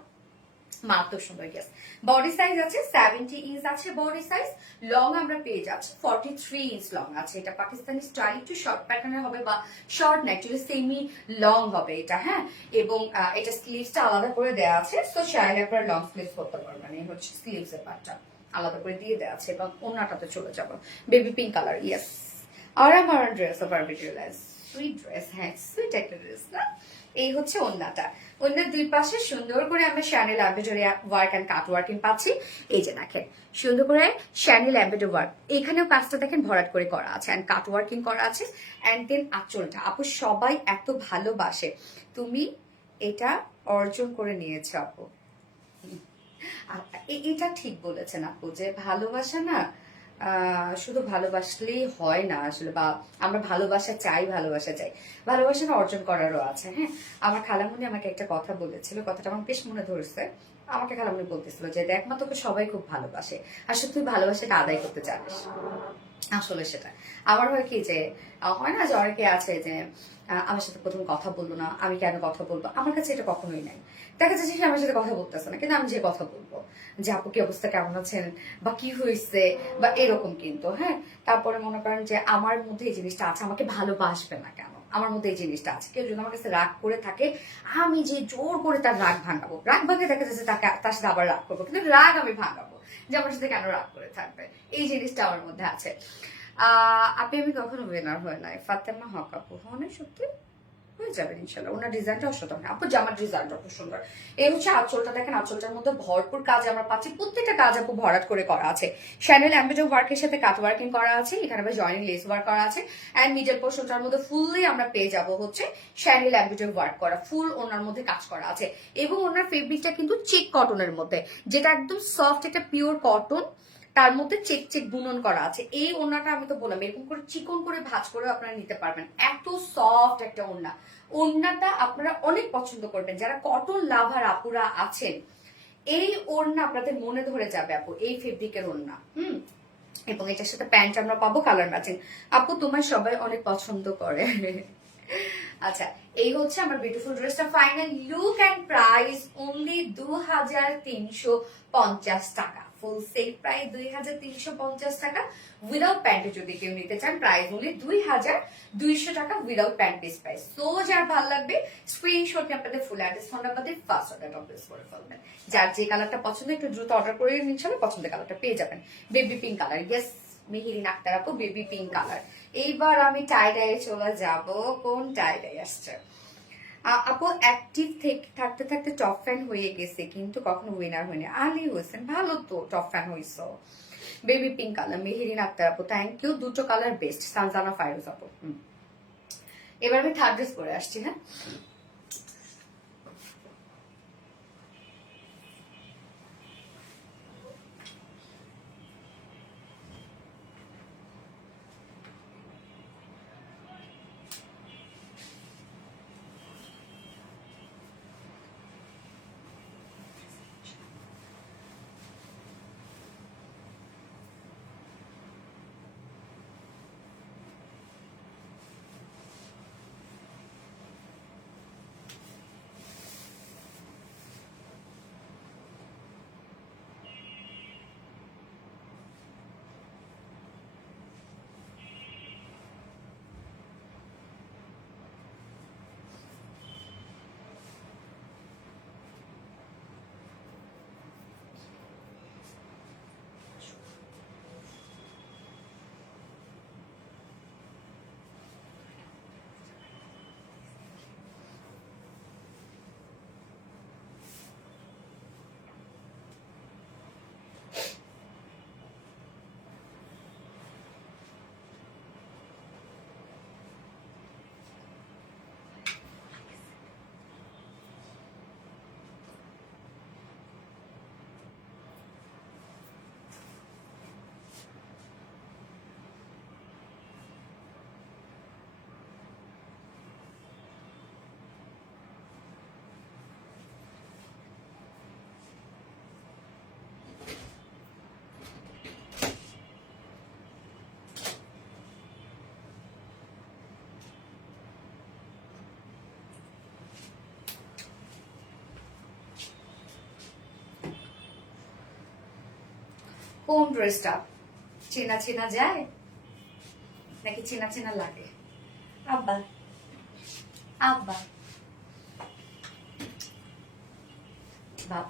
মারাত্মক সুন্দর। ইয়েস বডি সাইজ আছে 70 ইঞ্চ আছে বডি সাইজ, লং আমরা পেয়ে যাচ্ছি 43 ইঞ্চ লং আছে। এটা পাকিস্তানি স্টাইল, একটু শর্ট প্যাটার্নের হবে, বা শর্ট না অ্যাকচুয়ালি সেমি লং হবে এটা। হ্যাঁ এবং এটা স্লিভসটা আলাদা করে দেওয়া আছে, সো চাইলে আপনারা লং স্লিভস করতে পারবেন। এই হচ্ছে স্লিভস এর পার্টটা আলাদা করে দিয়ে দেওয়া আছে, এবং ওন্নাটাতে চলে যাবো বেবি পিঙ্ক কালার। ইয়েস আর আমার ড্রেস অফ আর ভিডিওলাইজ সুইট ড্রেস, হ্যাঁ সুইট একটা ড্রেস না। এই হচ্ছে ওন্নাটা, ওন্নার দুই পাশে সুন্দর করে আমরা chenille embroidery work and cut working পাচ্ছি। এই যে দেখেন সুন্দর করে শ্যানেল এমব্রয়ডারি ওয়ার্ক, এখানেও কাজটা দেখেন ভরাট করে করা আছে এন্ড কাট ওয়ার্কিং করা আছে। এন্ড দেন আঁচলটা আপু সবাই এত ভালোবাসে, তুমি এটা অর্জন করে নিয়েছো আপু। এটা ঠিক বলেছেন আপু, যে ভালোবাসা না শুধু ভালোবাসলেই হয় না আসলে, বা আমরা ভালোবাসা চাই, ভালোবাসা চাই, ভালোবাসাটা অর্জন করারও আছে। হ্যাঁ আমার খালামুনি আমাকে একটা কথা বলেছিল, কথাটা আমার বেশ মনে ধরেছে। আমাকে খালামুনি বলতেছিল যে দেখ মা তোকে সবাই খুব ভালোবাসে, আসলে তুই ভালোবাসাটা আদায় করতে জানিস। আসলে সেটা আমার হয় কি যে হয় না যে অনেকে আছে যে আমার সাথে প্রথম কথা বললো না, আমি কেন কথা বলবো, আমার কাছে এটা কখনোই নাই। দেখা যাচ্ছে সে আমার সাথে কথা বলতেছে না, কিন্তু আমি যে কথা বলবো যে আপু কি অবস্থা, কেমন আছেন, বা কি হয়েছে, বা এরকম কিন্তু। হ্যাঁ তারপরে মনে করেন যে আমার মধ্যে এই জিনিসটা আছে, আমাকে ভালোবাসবে না কেন, আমার মধ্যে এই জিনিসটা আছে। কেউ যদি আমার কাছে রাগ করে থাকে, আমি যে জোর করে তার রাগ ভাঙাবো, রাগ ভাঙে দেখা যাচ্ছে তার সাথে আবার রাগ করবো, কিন্তু রাগ আমি ভাঙাবো যে আমার সাথে কেন রাগ করে থাকবে, এই জিনিসটা আমার মধ্যে আছে। আপনি আমি কখনো উইনার হয় নাই, ফাতেমা হক আপু হয় সত্যি হয়ে যাবেন ইনশাল্লাহ। ওনার ডিজাইনটা অসাধারণ, আপু জামার ডিজাইনটা খুব সুন্দর। এই হচ্ছে আঁচলটা দেখেন, আঁচলটার মধ্যে ভরপুর কাজ আমরা পাচ্ছি, প্রত্যেকটা কাজ আপু ভরাট করে করা আছে। শ্যানেল এমব্রয়ডারি ওয়ার্কের সাথে কাট ওয়ার্কিং করা আছে, এখানে আবার জয়েনিং লেস ওয়ার্ক করা আছে। এন্ড মিডল পোর্শনটার মধ্যে ফুললি আমরা পেয়ে যাব হচ্ছে শ্যানেল এমব্রয়ডারি ওয়ার্ক করা, ফুল ওনার মধ্যে কাজ করা আছে। এবং ওনার ফেব্রিকটা কিন্তু চেক কটনের মধ্যে, যেটা একদম সফট একটা পিওর কটন, তার মধ্যে চেক চেক বুনন করা আছে। এই ওড়নাটা আমি তো বললাম এরকম করে চিকন করে ভাঁজ করে আপনারা নিতে পারবেন, এত সফট একটা ওড়না। ওড়নাটা আপনারা অনেক পছন্দ করবেন যারা কটন লাভার আপুরা আছেন। এই ওড়না আপনাদের মনে ধরে যাবে আপু, এই ফেব্রিকের ওড়না। এবং এটার সাথে প্যান্ট আমরা পাবো কালার ম্যাচিং। আপু তোমার সবাই অনেক পছন্দ করে। আচ্ছা, এই হচ্ছে আমার বিউটিফুল ড্রেসটা। Final look and price only 2350 টাকা। ফুল সেল প্রাইস 2350 টাকা। উইদাউট প্যান্টে যদি কেউ নিতে চান প্রাইস অনলি 2200 টাকা without pant piece price. So যার ভালো লাগবে স্ক্রিনশট নিয়ে আপনাদের ফুল অ্যাড্রেস ফোন নাম্বার দিয়ে ফার্স্ট অর্ডার প্লেস করে ফেলবেন। যার যে কালারটা পছন্দ একটু দ্রুত অর্ডার করে ইনশাআল্লাহ পছন্দের কালারটা পেয়ে যাবেন। Baby pink colour, yes Meherin Akter আপু বেবি পিঙ্ক কালার। এইবার আমি টাই ডাইয়ে চলে যাব। কোন টাই ডাই আসছে আপু? অ্যাক্টিভ থাকতে থাকতে টপ ফ্যান হয়ে গেছে কিন্তু কখনো উইনার হয়নি। আলী হোসেন, ভালো তো টপ ফ্যান হইছো। Baby pink colour Meherin Akter আপু, থ্যাংক ইউ। দুটো কালার বেস্ট। সানজানা ফাইরুজ আপু। এবার আমি থার্ড ড্রেস পরে আসছি। হ্যাঁ, কোন ড্রেসটা চেনা চেনা যায় নাকি চেনা চেনা লাগে? আব্বা আব্বা বাপ,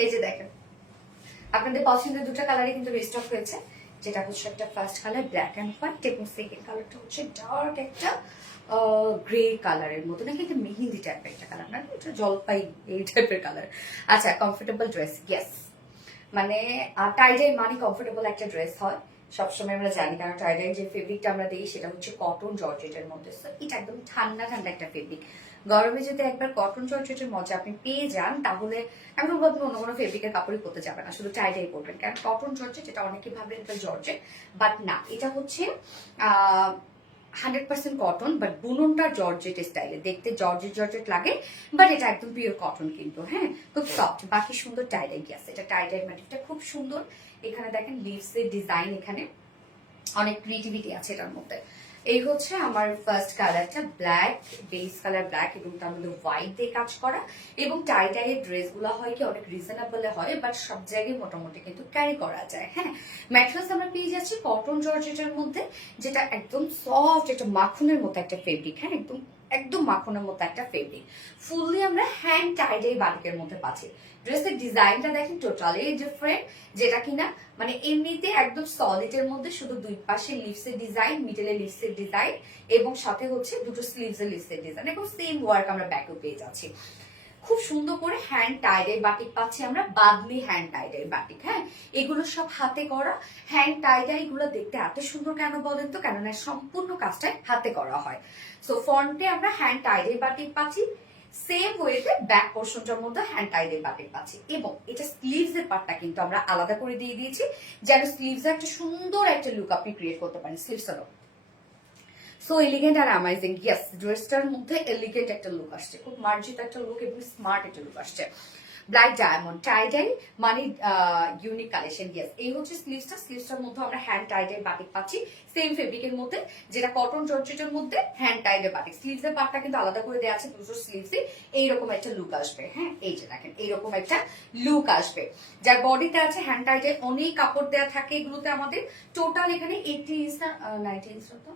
এই যে দেখেন আপনাদের পছন্দের দুটো কালারই কিন্তু রিস্টক হয়েছে। যেটা হচ্ছে একটা first colour black and white এবং সেকেন্ড কালারটা হচ্ছে ডার্ক একটা গ্রে কালারের মতো, নাকি এটা মেহেন্দি টাইপের একটা কালার, না এটা জলপাই এই টাইপের কালার। আচ্ছা, কমফোর্টেবল ড্রেস, ইয়েস। মানে টাইডাই মানে কমফোর্টেবল একটা ড্রেস হয় সবসময় আমরা জানি, কারণ টাইডাই যে ফেব্রিকটা আমরা দিই সেটা হচ্ছে কটন জর্জেটের মধ্যে। সো এটা একদম ঠান্ডা ঠান্ডা একটা ফেব্রিক। গরমে যদি একবার কটন জর্জেটের মজা আপনি পেয়ে যান তাহলে আমি বলবো আপনি অন্য কোনো ফেব্রিকের কাপড়ই করতে যাবেন না, শুধু টাইডাই করবেন। কারণ কটন জর্জেট এটা অনেকেই ভাবেন এটা জর্জেট, বাট না, এটা হচ্ছে 100% কটন, বাট বুননটা জর্জেট স্টাইলে, দেখতে জর্জেট জর্জেট লাগে, বাট এটা একদম পিওর কটন কিন্তু। হ্যাঁ, খুব সফট, বাকি সুন্দর টাইডাই আছে। এটা টাইডাই ম্যাটিকটা খুব সুন্দর। এখানে দেখেন লিভস এর ডিজাইন, এখানে অনেক ক্রিয়েটিভিটি আছে এটার মধ্যে। এই হচ্ছে আমার ফার্স্ট কালারটা, ব্ল্যাক বেস কালার ব্ল্যাক এবং তার মধ্যে হোয়াইট দিয়ে কাজ করা। এবং টাই টাইয়ের ড্রেস গুলো হয় কি অনেক রিজনেবল হয়, বাট সব জায়গায় মোটামুটি কিন্তু ক্যারি করা যায়। হ্যাঁ, ম্যাট্রেস আমরা পেয়ে যাচ্ছি কটন জর্জেটের মধ্যে, যেটা একদম সফট, একটা মাখনের মতো একটা ফেব্রিক। হ্যাঁ, একদম একদম মাখনের মতো একটা ফেব্রিক। ফুললি আমরা হ্যান্ড টাইডাই বাটিকের মধ্যে পাচ্ছি। ড্রেসের ডিজাইনটা দেখেন টোটালি ডিফারেন্ট, যেটা কিনা মানে এমনিতে একদম সলিড এর মধ্যে শুধু দুই পাশে লিভস এর ডিজাইন, মিডলে লিভস এর ডিজাইন এবং সাথে হচ্ছে দুটো স্লিভস এর লিভস এর ডিজাইন, এবং সেম ওয়ার্ক আমরা ব্যাকও পেয়ে যাচ্ছি। খুব সুন্দর করে হ্যান্ড টাইডাই বাটিক পাচ্ছি আমরা, বাদলি হ্যান্ড টাইডাই বাটিক। হ্যাঁ, এগুলো সব হাতে করা হ্যান্ড টাইডাই গুলো দেখতে এত সুন্দর কেন বলেন তো? কেননা সম্পূর্ণ কাজটাই হাতে করা হয়। সো ফ্রন্টে আমরা হ্যান্ড টাইডাই বাটিক পাচ্ছি, সেম ওয়েতে ব্যাক পোর্শনটার মধ্যে হ্যান্ড টাইডের বাটিক পাচ্ছি, এবং এটা স্লিভস এর পার্টটা কিন্তু আমরা আলাদা করে দিয়ে দিয়েছি, যেন স্লিভস একটা সুন্দর একটা লুক আপনি ক্রিয়েট করতে পারেন স্লিভসেরও। সো এলিগেন্ট আর অ্যামাজিং, ইয়েস ড্রেসটার মধ্যে এলিগেন্ট একটা লুক আসছে, খুব মার্জিত একটা লুক এবং স্মার্ট একটা লুক আসছে। ব্ল্যাক ডায়মন্ড টাইডাই মানে ইউনিক কালেকশন, ইয়েস এই হচ্ছে স্লিভসটা। স্লিভসটার মধ্যে আমরা হ্যান্ড টাইডের বাটিক পাচ্ছি সেম ফেব্রিকের মধ্যে, যেটা কটন জর্জেটের মধ্যে হ্যান্ড টাইডের বাটিক। স্লিভস এর পার্টটা কিন্তু আলাদা করে দেওয়া আছে, দুটো স্লিভসে এইরকম একটা লুক আসবে। হ্যাঁ এই যে দেখেন এইরকম একটা লুক আসবে, যার বডিতে আছে হ্যান্ড টাইডের অনেক কাপড় দেওয়া থাকে এগুলোতে। আমাদের টোটাল এখানে 80 ইঞ্চ না 90 ইঞ্চ তো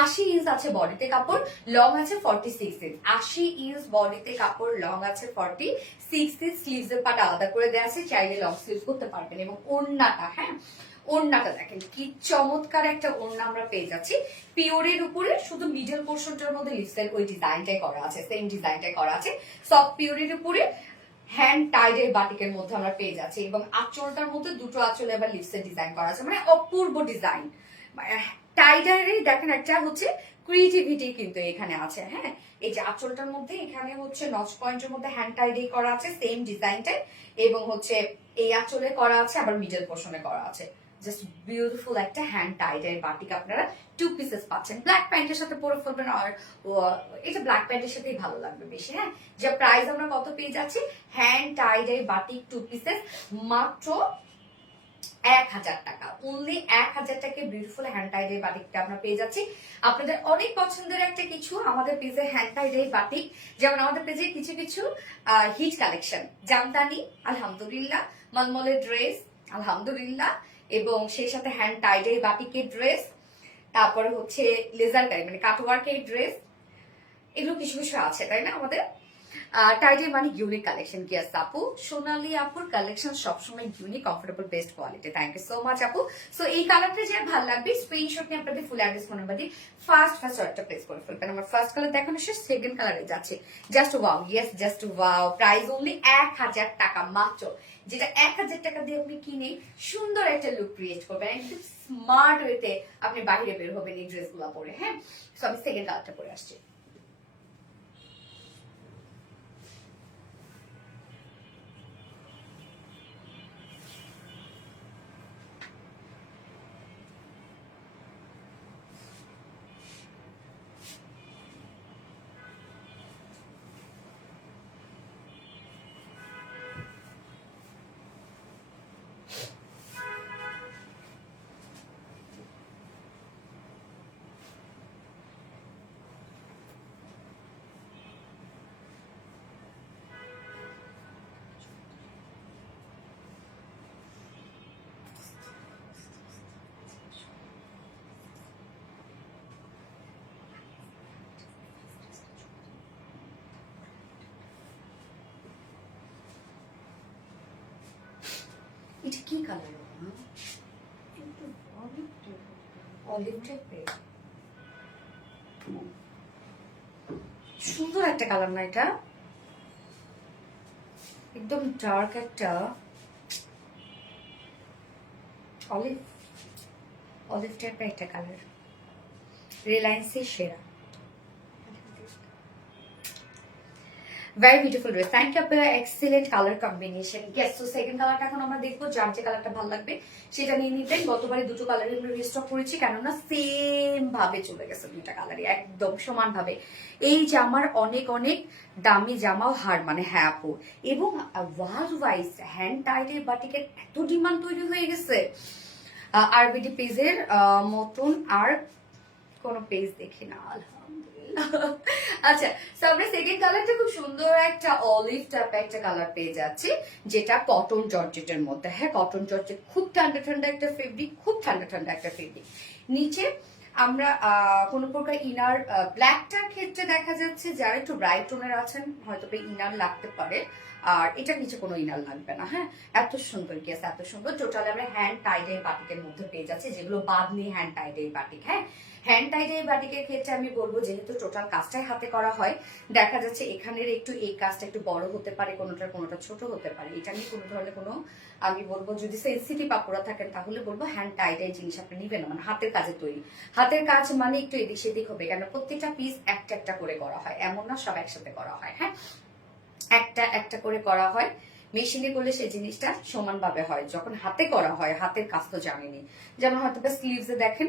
80 ইঞ্চ আছে বডিতে কাপড়, লং আছে 46 ইঞ্চ। 80 ইঞ্চ বডিতে কাপড়, লং আছে 46 ইঞ্চ। স্লিভস এর পার্ট আলাদা করে দেওয়া আছে, চাইলে লং স্লিভস করতে পারবেন। এবং ওড়নাটা, হ্যাঁ ওড়নাটা দেখেন কি চমৎকার একটা ওড়না আমরা পেয়ে যাচ্ছি পিওরের উপরে, শুধু মিডল পোর্শনটার মধ্যে লিপসের ওই ডিজাইনটাই করা আছে, সেম ডিজাইনটাই করা আছে সফট পিওরের উপরে হ্যান্ড টাইডের বাটিকের মধ্যে আমরা পেয়ে যাচ্ছি। এবং আঁচলটার মধ্যে দুটো আঁচলে আবার লিপসের ডিজাইন করা আছে, মানে অপূর্ব ডিজাইন। টাইডারেরই দেখেন একটা হচ্ছে ক্রিয়েটিভিটি কিন্তু এখানে আছে। হ্যাঁ এই যে আঁচলটার মধ্যে এখানে হচ্ছে নচ পয়েন্টের মধ্যে হ্যান্ড টাইডেই করা আছে সেম ডিজাইনটাই, এবং হচ্ছে এই আঁচলে করা আছে, আবার মিডল পোর্শনে করা আছে। জাস্ট বিউটিফুল একটা হ্যান্ড টাইডের বাটিক আপনারা 2 পিসেস পাচ্ছেন। ব্ল্যাক প্যান্টের সাথে পরে ফেলবেন, আর এটা ব্ল্যাক প্যান্টের সাথেই ভালো লাগবে বেশি। হ্যাঁ যে প্রাইস আমরা কত পেয়ে যাচ্ছি, হ্যান্ড টাইডের বাটিক 2 পিসেস মাত্র 1000 টাকা, অনলি 1000 টাকায় বিউটিফুল হ্যান্ড টাইডের বাটিকটা আমরা পেয়ে যাচ্ছি। আপনাদের অনেক পছন্দের একটা কিছু আমাদের পেজে হ্যান্ড টাইডের বাটিক, যেমন আমাদের পেজে কিছু কিছু হিট কালেকশন, জামদানি আলহামদুলিল্লাহ, মলমলের ড্রেস আলহামদুলিল্লাহ, এবং সেই সাথে হ্যান্ড টাইডের বাটিকের ড্রেস, তারপরে হচ্ছে লেজার কারি মানে কাটওয়ার্কের ড্রেস, এগুলো কিছু কিছু আছে তাই না আমাদের। টাইডের মানে ইউনিক কালেকশন। ইয়েস আপু, সোনালি আপুর কালেকশন সবসময় unique, comfortable, best quality. Thank you so much আপু। সো এই কালারটা যে ভালো লাগবে স্ক্রিনশট নিয়ে আপনাদের ফুল অ্যাড্রেস ফোন নাম্বার দিয়ে ফার্স্ট অর্ডারটা প্লেস করে ফেলবেন। আমার ফার্স্ট কালার দেখানো শেষ, সেকেন্ড কালারে যাচ্ছে। Just wow, yes just wow. Price only 1000 টাকা মাত্র, যেটা 1000 টাকা দিয়ে আপনি কিনে সুন্দর একটা লুক ক্রিয়েট করবেন, একদম স্মার্ট ওয়েতে আপনি বাইরে বের হবেন এই ড্রেসগুলো পরে। হ্যাঁ সো আমি সেকেন্ড কালারটা পরে আসছি। এটা কি কালার? অলিভ টাইপের, সুন্দর একটা কালার না এটা, একদম ডার্ক একটা অলিভ অলিভ টাইপের একটা কালার, রিলায়েন্সের সেরা। Very beautiful dress, thank you আপনারা, excellent colour combination. Yes so second কালারটা এখন আমরা দেখবো, যার যে কালারটা ভালো লাগবে সেটা নিয়ে নিতেন। গতবারে দুটো কালারই আমরা রিস্টক করেছি, কেননা সেম ভাবে চলে গেছে দুইটা কালারই একদম সমান ভাবে। এই জামার অনেক অনেক দামি জামাও হার মানে, হ্যাঁ আপু, এবং ওয়ার্ল্ড ওয়াইজ হ্যান্ড টাইডের বাটিকের এত ডিমান্ড তৈরি হয়ে গেছে, আরবিডি পেজের মতন আর কোনো পেজ দেখি না আলহামদুলিল্লাহ। আচ্ছা তো আমরা সেকেন্ড কালারটা খুব সুন্দর একটা অলিভ টাইপের একটা কালার পেয়ে যাচ্ছি, যেটা কটন জর্জেটের মধ্যে। হ্যাঁ কটন জর্জেট খুব ঠান্ডা ঠান্ডা একটা ফেব্রিক, খুব ঠান্ডা ঠান্ডা একটা ফেব্রিক। নিচে আমরা কোনো প্রকার ইনার, ব্ল্যাকটার ক্ষেত্রে দেখা যাচ্ছে যারা একটু ব্রাইট টোনের আছেন হয়তো ইনার লাগতে পারে, আর এটার নিচে কোনো ইনার লাগবে না। হ্যাঁ এত সুন্দর, গেস এত সুন্দর। টোটাল আমরা হ্যান্ড টাইডের বাটিকের মধ্যে পেয়ে যাচ্ছি, যেগুলো বাদনি হ্যান্ড টাইডের বাটিক। হ্যাঁ হ্যান্ড টাইডের বাটিকের ক্ষেত্রে আমি বলবো যেহেতু টোটাল কাজটাই হাতে করা হয়, দেখা যাচ্ছে এখানের একটু এই কাজটা একটু বড় হতে পারে, কোনোটা ছোট হতে পারে। এটা নিয়ে কোনো ধরনের কোনো, আমি বলবো যদি সেন্সিটিভ আপুরা থাকেন তাহলে বলবো হ্যান্ড টাইডের জিনিস আপনি নিবেন না, মানে হাতের কাজে তৈরি, হাতের কাজ মানে একটু এদিক সেদিক হবে, কারণ প্রত্যেকটা পিস একটা একটা করে করা হয়, এমন না সব একসাথে করা হয়। হ্যাঁ, একটা একটা করে করা হয়। মেশিনে করলে সেই জিনিসটা সমানভাবে হয়, যখন হাতে করা হয় হাতের কাজ তো জানেনি। যেমন হয়তো বা স্লিভসে দেখেন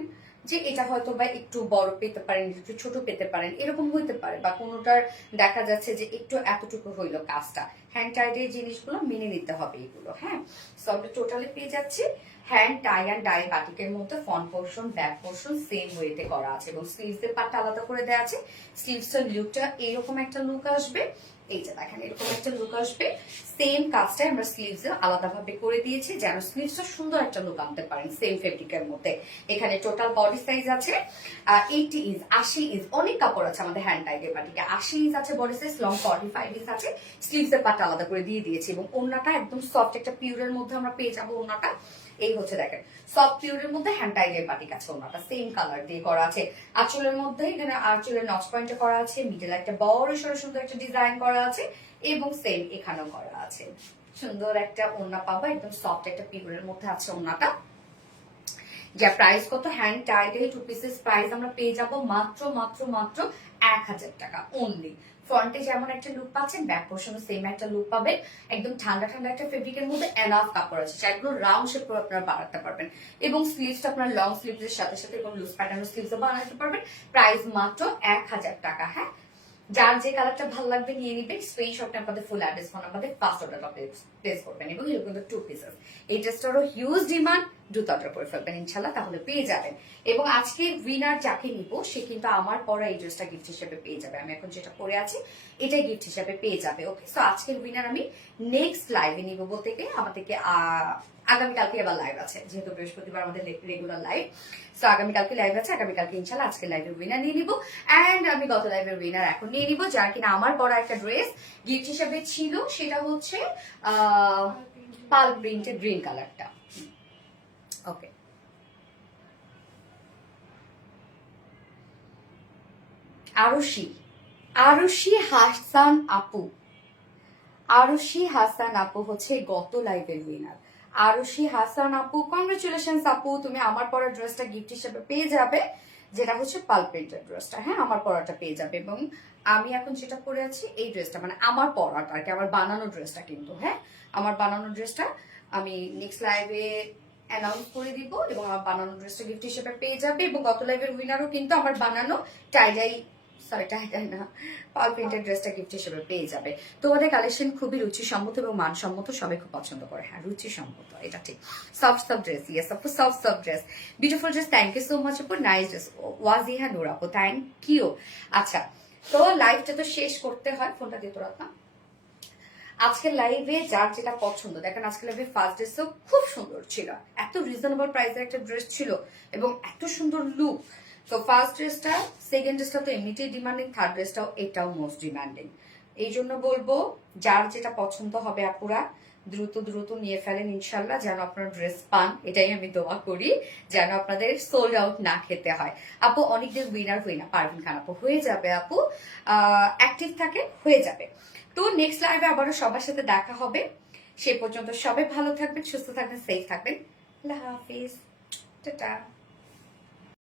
যে এটা হয়তো বা একটু বড় পেতে পারেন, একটু ছোট পেতে পারেন, এরকম হইতে পারে, বা কোনোটার দেখা যাচ্ছে যে একটু এতটুকু হইলো কাজটা। হ্যান্ড টাইডের জিনিসগুলো মেনে নিতে হবে এগুলো। হ্যাঁ, সো আমরা টোটালি পেয়ে যাচ্ছি হ্যান্ড টাই অ্যান্ড ডাই বাটিকের মধ্যে front portion back portion same ওয়েতে করা আছে, এবং স্লিভসের পার্টটা আলাদা করে দেওয়া আছে। স্লিভসটার লুকটা এরকম একটা লুক আসবে, এই যে দেখেন এরকম একটা লুক আসবে। সেম কাজটা আমরা স্লিভস আলাদা ভাবে করে দিয়েছি যেন স্লিভসটা সুন্দর একটা লুক আনতে পারেন সেম ফেব্রিকের মধ্যে। এখানে টোটাল বডি সাইজ আছে 80 ইঞ্চ, 80 ইঞ্চ, অনেক কাপড় আছে আমাদের হ্যান্ড টাইটের বাটিকে। 80 ইঞ্চ আছে বডি সাইজ, লং 45 ইঞ্চ আছে। স্লিভসের পার্ট আলাদা করে দিয়ে দিয়েছি, এবং ওড়নাটা একদম সফট একটা পিওরের মধ্যে আমরা পেয়ে যাবো। ওড়নাটা এই হচ্ছে দেখেন সফট পিওরের মধ্যে হ্যান্ড টাইটের বাটিক আছে, ওড়নাটা সেম কালার দিয়ে করা আছে। আঁচলের মধ্যে এখানে আঁচলের নচ পয়েন্টে করা আছে, মিডল একটা বড় সরো সুন্দর একটা ডিজাইন করা আছে, এবং সেম এখানেও করা আছে। সুন্দর একটা ওড়না পাবা, একদম সফট একটা পিওরের মধ্যে আছে ওড়নাটা। যা প্রাইস কত, হ্যান্ড টাইডের 2 পিসেস প্রাইস আমরা পেয়ে যাব মাত্র মাত্র মাত্র 1000 টাকা অনলি। ফ্রন্টে যেমন একটা লুক পাচ্ছেন, ব্যাক পোর্শনে সেম একটা লুক পাবেন। একদম ঠান্ডা ঠান্ডা একটা ফেব্রিকের মধ্যে এনাফ কাপড় আছে, চাইগুলো রাউন্ড শেপ করে আপনারা বানাতে পারবেন, এবং স্লিভসটা আপনার লং স্লিভসের সাথে সাথে এবং লুজ প্যাটার্নের স্লিভসও বানাতে পারবেন। প্রাইস মাত্র 1000 টাকা। হ্যাঁ, যার যে কালারটা ভালো লাগবে নিয়ে নিবেন, স্ক্রিনশটটা আপনাদের full address phone number first অর্ডারটা প্লেস করবেন, এবং এরকম 2 পিসেস। এই ড্রেসটারও হিউজ ডিমান্ড, দ্রুত অর্ডার করে ফেলবেন ইনশাল্লাহ, তাহলে পেয়ে যাবেন। এবং আজকে উইনার যাকে নিব সে কিন্তু আমার পরা এই ড্রেসটা গিফট হিসেবে পেয়ে যাবে। আমি এখন যেটা পরে আছি এটাই গিফট হিসেবে পেয়ে যাবে। ওকে, সো আজকের উইনার আমি নেক্সট লাইভে নিব, বলতে গিয়ে আমাদেরকে আগামীকালকে আবার লাইভ আছে, যেহেতু বৃহস্পতিবার আমাদের রেগুলার লাইভ। সো আগামীকালকে লাইভ আছে, আগামীকালকে ইনশাল্লাহ আজকে লাইভের উইনার নিয়ে নিব। অ্যান্ড আমি গত লাইভের উইনার এখন নিয়ে নিব, যার কিনা আমার পরা একটা ড্রেস গিফট হিসেবে ছিল, সেটা হচ্ছে পাল প্রিন্টেড গ্রিন কালারটা। ওকে, আরুষি হাসান আপু, আরুষি হাসান আপু হচ্ছে গত লাইভের উইনার। আরুষি হাসান আপু, কংগ্রেচুলেশন আপু, তুমি আমার পরা ড্রেসটা গিফট হিসেবে পেয়ে যাবে, যেটা হচ্ছে পাল প্রিন্টেড ড্রেসটা। হ্যাঁ, আমার পরাটা পেয়ে যাবে, এবং আমি এখন যেটা পরে আছি এই ড্রেসটা, মানে আমার পরাটা আর কি, আমার বানানো ড্রেসটা কিন্তু। হ্যাঁ, আমার বানানো ড্রেসটা আমি নেক্সট লাইভে অ্যানাউন্স করে দিব, এবং আমার বানানো ড্রেসটা গিফট হিসেবে পেয়ে যাবে। এবং গত লাইভের উইনারও কিন্তু আমার বানানো টাইডাই না পাল প্রিন্টেড ড্রেসটা গিফট হিসেবে পেয়ে যাবে। তোমাদের কালেকশন খুবই রুচিসম্মত এবং মানসম্মত, সবাই খুব পছন্দ করে। হ্যাঁ, রুচিসম্মত, এটা ঠিক। সফট ড্রেস, ইয়েস আপু, soft dress, beautiful dress. Thank you so much আপু, নাইস ড্রেস। ওয়াজিহা নূর আপু, থ্যাংক ইউ। আচ্ছা, তো লাইভটা তো শেষ করতে হয়, ফোনটা দিয়ে তোরা না। আজকের লাইভে যার যেটা পছন্দ, দেখেন আজকের লাইভে ফার্স্ট ড্রেসও খুব সুন্দর ছিল, এত রিজনেবল প্রাইসের একটা ড্রেস ছিল, এবং এত সুন্দর লুক। তো ফার্স্ট ড্রেসটা, সেকেন্ড ড্রেসটা তো এমনিতেই ডিমান্ডিং, থার্ড ড্রেসটাও এটাও মোস্ট ডিমান্ডিং। এই জন্য বলবো যার যেটা পছন্দ হবে আপুরা দ্রুত দ্রুত নিয়ে ফেলেন ইনশাল্লাহ, যেন আপনার ড্রেস পান, এটাই আমি দোয়া করি, যেন আপনাদের সোল্ড আউট না খেতে হয়। আপু অনেকদিন উইনার হই না, পারভিন খান আপু, হয়ে যাবে আপু, অ্যাক্টিভ থাকে, হয়ে যাবে। তো নেক্সট লাইভে আবারও সবার সাথে দেখা হবে, সে পর্যন্ত সবাই ভালো থাকবেন, সুস্থ থাকবেন, সেফ থাকবেন। আল্লাহ হাফিজ, টাটা।